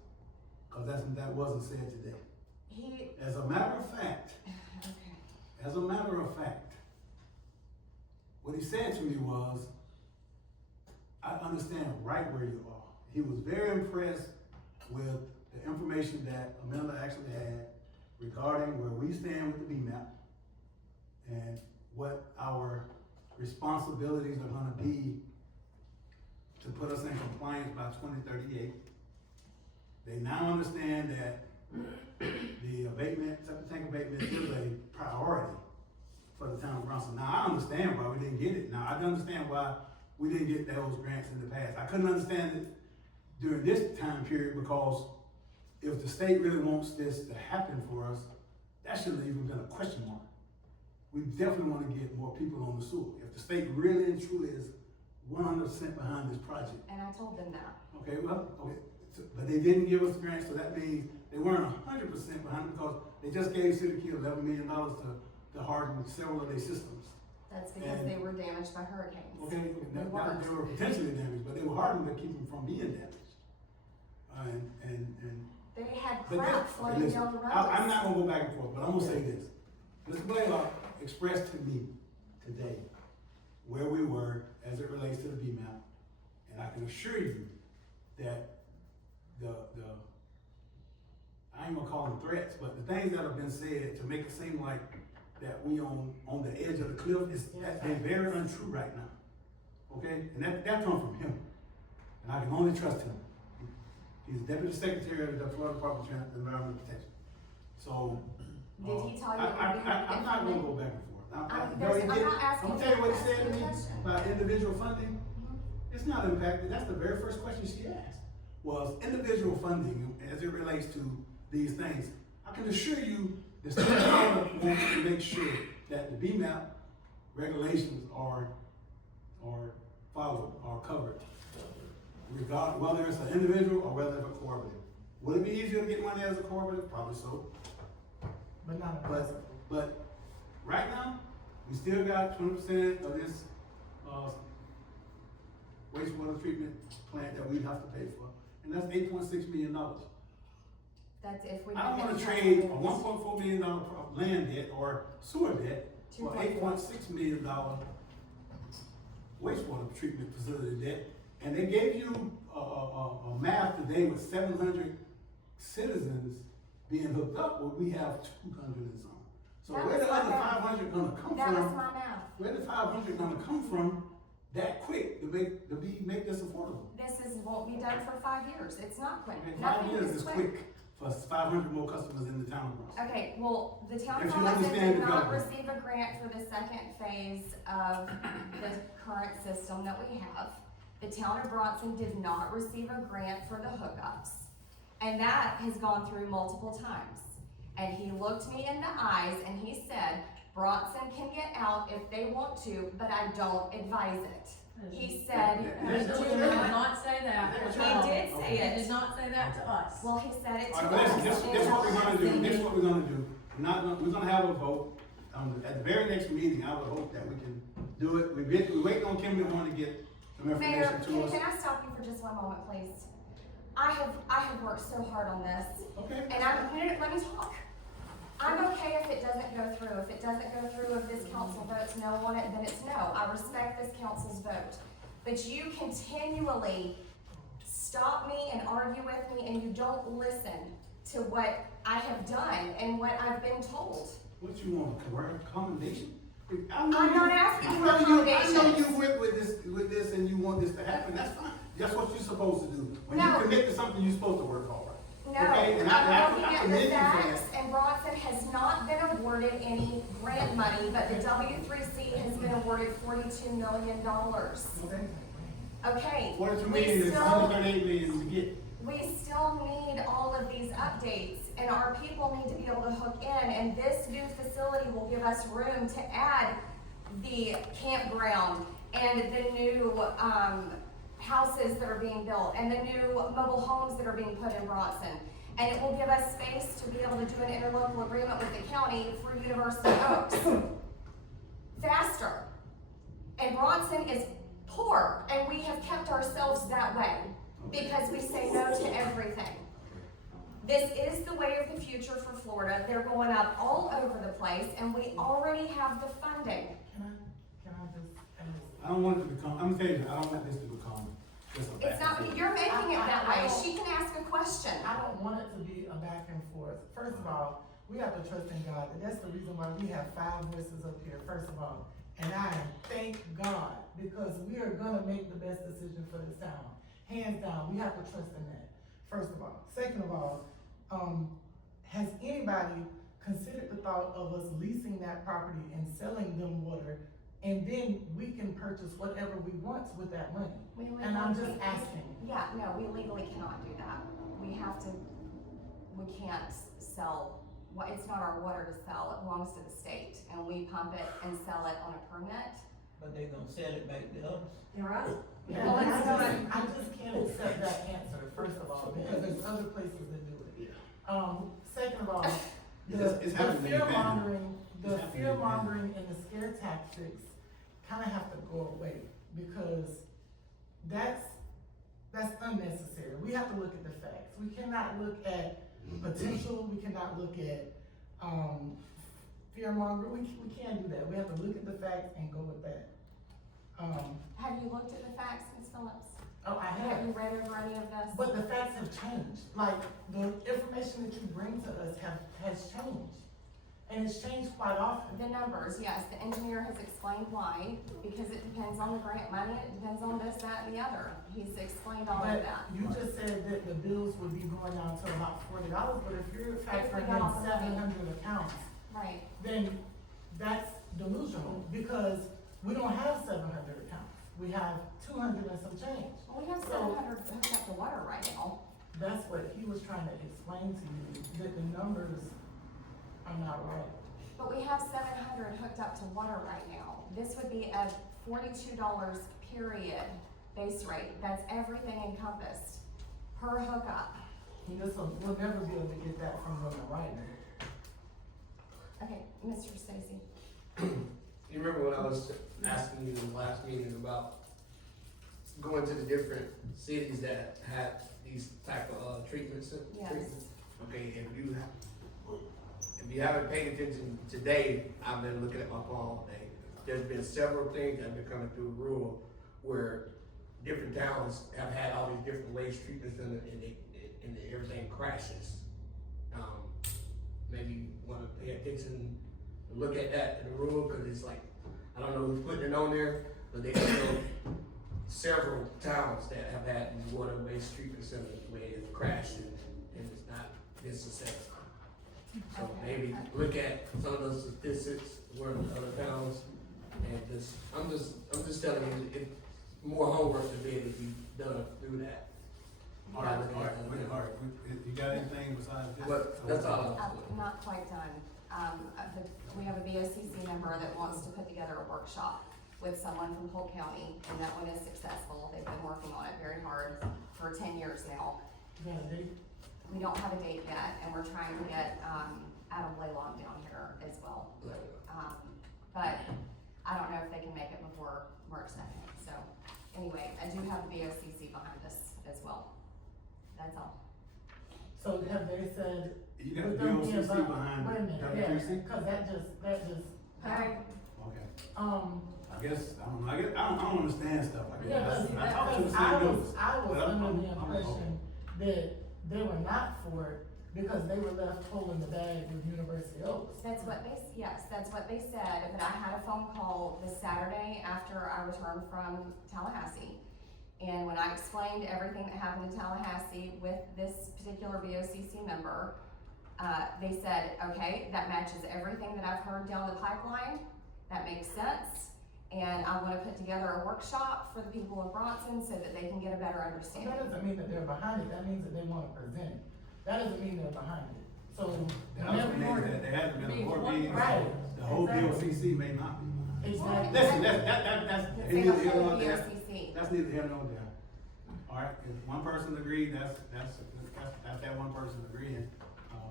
because that wasn't said today. As a matter of fact, what he said to me was, I understand right where you are. He was very impressed with the information that Amanda actually had regarding where we stand with the BMAP and what our responsibilities are gonna be to put us in compliance by 2038. They now understand that the abatement, septic tank abatement is a priority for the town of Bronson. Now, I understand why we didn't get it. Now, I understand why we didn't get those grants in the past. I couldn't understand it during this time period, because if the state really wants this to happen for us, that shouldn't have even been a question mark. We definitely want to get more people on the sewer. If the state really and truly is 100% behind this project. And I told them that. Okay, well, okay, but they didn't give us the grant, so that means they weren't 100% behind it, because they just gave City Key $11 million to harden several of their systems. That's because they were damaged by hurricanes. Okay, they were potentially damaged, but they were hardened to keep them from being damaged. They had but crap floating listen, down the road. I'm not gonna go back and forth, but I'm gonna say this. Mr. Blaylock expressed to me today where we were as it relates to the BMAP, and I can assure you that I ain't gonna call them threats, but the things that have been said to make it seem like that we on the edge of the cliff they're very untrue right now. Okay, and that comes from him, and I can only trust him. He's Deputy Secretary of the Florida Department of Environmental Protection. So, Did he tell you I'm not gonna go back and forth. I'm not asking. I'm gonna tell you what he said to me about individual funding. It's not impacted. That's the very first question she asked, was individual funding as it relates to these things. I can assure you the state wants to make sure that the BMAP regulations are followed, are covered. Regardless, whether it's an individual or whether it's a cooperative. Would it be easier to get money as a cooperative? Probably so. But not But right now, we still got 20% of this wastewater treatment plant that we have to pay for, and that's $8.6 million. That's if we. I don't want to trade a $1.4 million land debt or sewer debt for $8.6 million wastewater treatment facility debt. And they gave you a map today with 700 citizens being hooked up, where we have 200 and some. So where the other 500 gonna come from? That was my math. Where the 500 gonna come from that quick to make this affordable? This won't be done for 5 years. It's not quick. Okay, 5 Nothing years is is quick for 500 more customers in the town of Bronson. Okay, well, the town If of you Bronson understand did not development. receive a grant for the second phase of the current system that we have. The town of Bronson did not receive a grant for the hookups. And that has gone through multiple times. And he looked me in the eyes and he said, Bronson can get out if they want to, but I don't advise it. He said, He did not say that. he did say He it. did not say that to us. Well, he said it to All right, us. but listen, this what we're gonna do, this is what we're gonna do. We're gonna have a vote, at the very next meeting, I would hope that we can do it. We're waiting on Kim to want to get some Mayor, information to us. can I stop you for just one moment, please? I have worked so hard on this. Okay. And let me talk. I'm okay if it doesn't go through. If it doesn't go through, if this council votes no on it, then it's no. I respect this council's vote. But you continually stop me and argue with me, and you don't listen to what I have done and what I've been told. What you want, a commendation? I'm not asking for accommodations. I know you went with this and you want this to happen, that's fine. That's what you're supposed to do. When you No. commit to something, you're supposed to work hard. No, Okay, and I'm looking I at commend the you for that. facts, and Bronson has not been awarded any grant money, but the W3C has been awarded $42 million. Okay. 42 we million is still- 138 million to get. We still need all of these updates, and our people need to be able to hook in, and this new facility will give us room to add the campground and the new, houses that are being built, and the new mobile homes that are being put in Bronson. And it will give us space to be able to do an interlocal agreement with the county for University Oaks. Faster. And Bronson is poor, and we have kept ourselves that way because we say no to everything. This is the way of the future for Florida. They're going up all over the place, and we already have the funding. Can I just ask? I don't want it to become, I'm telling you, I don't want this to become just a back It's not, and forth. you're making it that way. I don't- She can ask a question. I don't want it to be a back and forth. First of all, we have to trust in God, and that's the reason why we have 5 voices up here, first of all. And I thank God, because we are gonna make the best decision for this town. Hands down, we have to trust in that, first of all. Second of all, has anybody considered the thought of us leasing that property and selling them water, and then we can purchase whatever we want with that money? And I'm just asking. Yeah, no, we legally cannot do that. We can't sell, it's not our water to sell, it belongs to the state, and we pump it and sell it on a permit. But they gonna sell it back to us. You're right. Yeah, Well, I it's just can't accept that answer, first of all, because there's other places that do it. Second of all, It's happening in fear Vanderbilt. mongering, It's the happening fear in mongering and the scare tactics kinda have to go away, because that's unnecessary. We have to look at the facts. We cannot look at potential, we cannot look at, fear mongering, we can't do that. We have to look at the facts and go with that. Have you looked at the facts, Ms. Phillips? Oh, I Have you have. read over any of this? But the facts have changed. Like, the information that you bring to us has changed. And it's changed quite often. The numbers, yes, the engineer has explained why, because it depends on the grant money, it depends on this, that, and the other. He's explained all of But that. you just said that the bills would be going down to about $40, but if you're factoring got all in the money. 700 accounts, Right. then that's delusional, because we don't have 700 accounts. We have 200 and some change. Well, we have So- 700 hooked up to water right now. That's what he was trying to explain to you, that the numbers are not right. But we have 700 hooked up to water right now. This would be a $42 period base rate. That's everything encompassed per hookup. We'll never be able to get that from women right now. Okay, Mr. Stacy. You remember when I was asking you in the last meeting about going to the different cities that had these type of treatments? Yes. Okay, if you haven't paid attention today, I've been looking at my phone all day. There's been several things that have been coming through the rule where different towns have had all these different waste treatments and everything crashes. Maybe you wanna pay attention, look at that in the rule, cause it's like, I don't know who's putting it on there, but they show several towns that have had these water waste treatment centers where it's crashed and it's not necessary. So maybe look at some of those statistics, where in other towns, and I'm just telling you, it's more homework to be able to be done through that. All right, you got anything besides this? But that's all. I'm not quite done. we have a VOCC member that wants to put together a workshop with someone from Polk County, and that one is successful. They've been working on it very hard for 10 years now. Yeah, they, We don't have a date yet, and we're trying to get, Adam Blaylock down here as well. But I don't know if they can make it before March 2nd. So anyway, I do have the VOCC behind us as well. That's all. so have they said? You got with the them being VOCC about- behind Wait a minute, WTC? yeah, cause that just, Okay. Okay. I I guess, I don't know, I don't understand stuff like that. yeah, I talked to the I same was dudes. under But I'm- the impression that they were not for it because they were left holding the bag with University Oaks. That's what they, yes, that's what they said, but I had a phone call this Saturday after I returned from Tallahassee. And when I explained everything that happened in Tallahassee with this particular VOCC member, they said, okay, that matches everything that I've heard down the pipeline, that makes sense. And I wanna put together a workshop for the people of Bronson so that they can get a better understanding. That doesn't mean that they're behind it, that means that they wanna present it. That doesn't mean they're behind it. So. That also means that there hasn't been a board meeting, Right. so the whole VOCC may not be. Exactly. Listen, that's, Say neither the here whole nor there. VOCC. That's neither here nor there. All right, if one person agreed, that's that one person agreeing.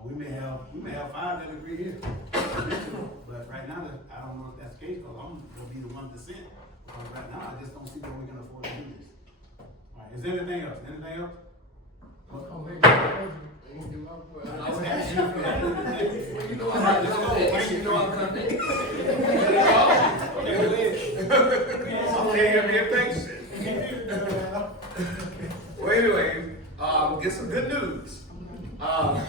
We may have 5 that agree here. But right now, I don't know if that's the case, because I'm gonna be the 1%. Because right now, I just don't see where we're gonna afford to do this. All right, is there anything else? Anything else? Oh, wait, wait. You know I'm coming. Okay, everything. Well, anyway, get some good news. I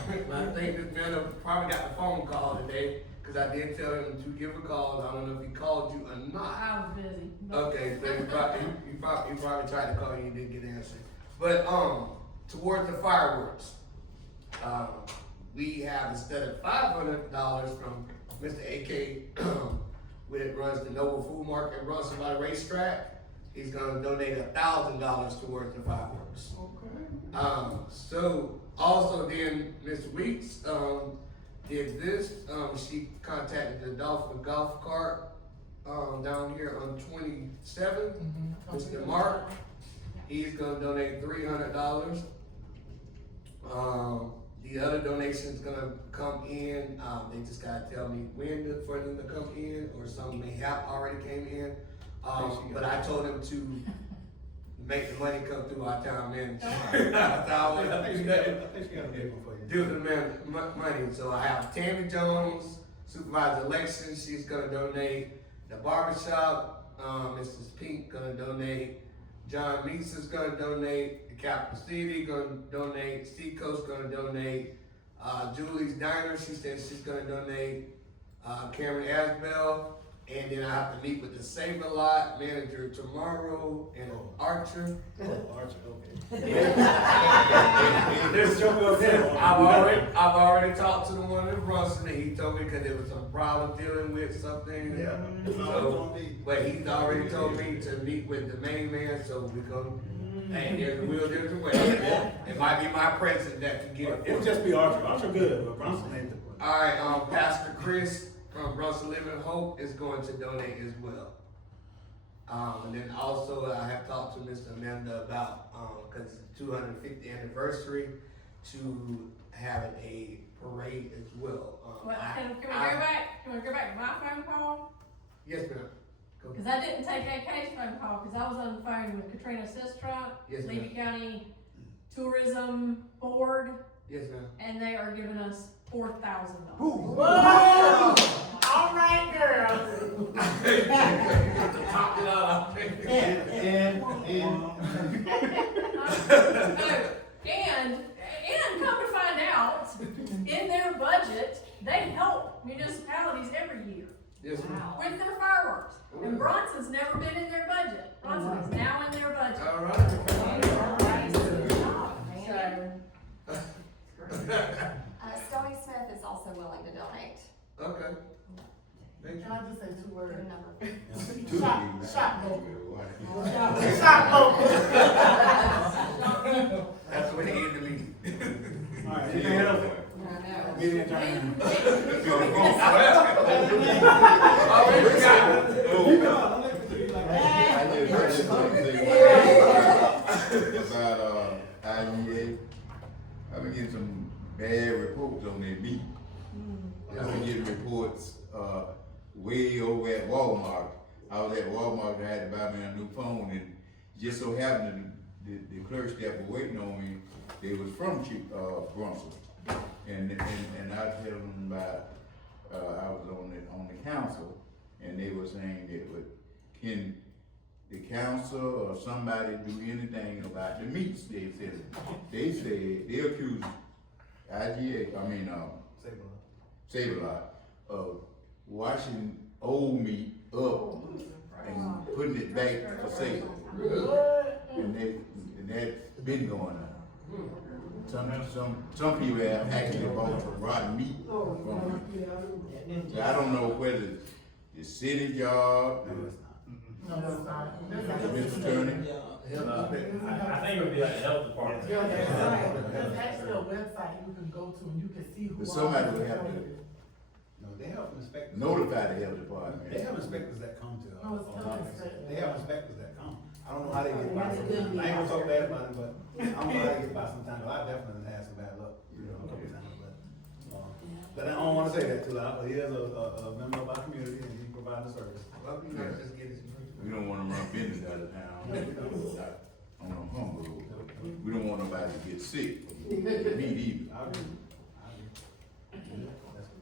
think this man probably got the phone call today, because I did tell him to give a call. I don't know if he called you or not. I was busy. Okay, so you probably tried to call you and didn't get answered. But towards the fireworks, we have instead of $500 from Mr. AK, when it runs the Noble Food Market and runs by the racetrack, he's gonna donate $1,000 towards the fireworks. Okay. So also then Ms. Weeks did this. She contacted the Dolphin Golf Cart down here on 27th. Mr. Mark, he's gonna donate $300. The other donation's gonna come in. They just gotta tell me when for them to come in, or some may have already came in. But I told them to make the money come through our town manager. I think she got a big one for you. Do the money. So I have Tammy Jones, Supervisor Elections, she's gonna donate. The barbershop, Mrs. Pink gonna donate. John Meeks is gonna donate. The Capital City gonna donate. Seacoast gonna donate. Julie's Diner, she said she's gonna donate. Cameron Asbell. And then I have to meet with the Save a Lot manager tomorrow and Archer. Archer, okay. This joke up there. I've already talked to the one in Bronson, and he told me because there was some problem dealing with something. Yeah. So, but he's already told me to meet with the main man, so we go. Hey, there's a will, there's a way. It might be my president that can get it. It'll just be Archer. Archer good, but Bronson ain't the one. All right, Pastor Chris from Bronson Living Hope is going to donate as well. And then also I have talked to Mr. Amanda about, because it's 250th anniversary, to having a parade as well. Can we go back to my phone call? Yes, ma'am. Go. Cause I didn't take AK's phone call, cause I was on the phone with Katrina Sistrunk, Yes, ma'am. Levy County Tourism Board, Yes, ma'am. and they are giving us $4,000. Whoa! All right, girl. Top it up. And come to find out, in their budget, they help municipalities every year Yes, ma'am. with their fireworks. And Bronson's never been in their budget. Bronson is now in their budget. All right. Stony Smith is also willing to donate. Okay. Thank Can I just say 2 words? Good number. Shop local. Shop local. That's what he ended the meeting. All right, anything else? I know. Meeting adjourned. About, IEA, I've been getting some bad reports on their meat. I've been getting reports, way over at Walmart. I was at Walmart, I had to buy me a new phone, and just so happened the clerks that were waiting on me, they was from Bronson. And I tell them about, I was on the council, and they were saying that can the council or somebody do anything about the meats they said. They said, they accused IGA, Save-A-Lot of washing old meat up and putting it back for sale. And that's been going on. Some people have actually bought some rotten meat from me. So I don't know whether it's the city job, Mr. Attorney. I think it would be like the health department. There's actually a website you can go to and you can see who. But somebody would have to No, they have inspectors. notify the health department. They have inspectors that come to, Oh, it's health inspectors. they have inspectors that come. I don't know how they get by sometimes. I ain't gonna talk bad about it, but I don't know how they get by sometimes, but I definitely had some bad luck, a couple times, but I don't wanna say that too loud, but he is a member of our community and he provides the service. Well, you know, just get his. We don't wanna run business out of town. On a humble. We don't want nobody to get sick. Me either. I agree.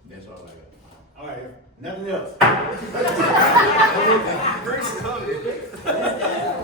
That's all I got. All right, nothing else. Bruce coming.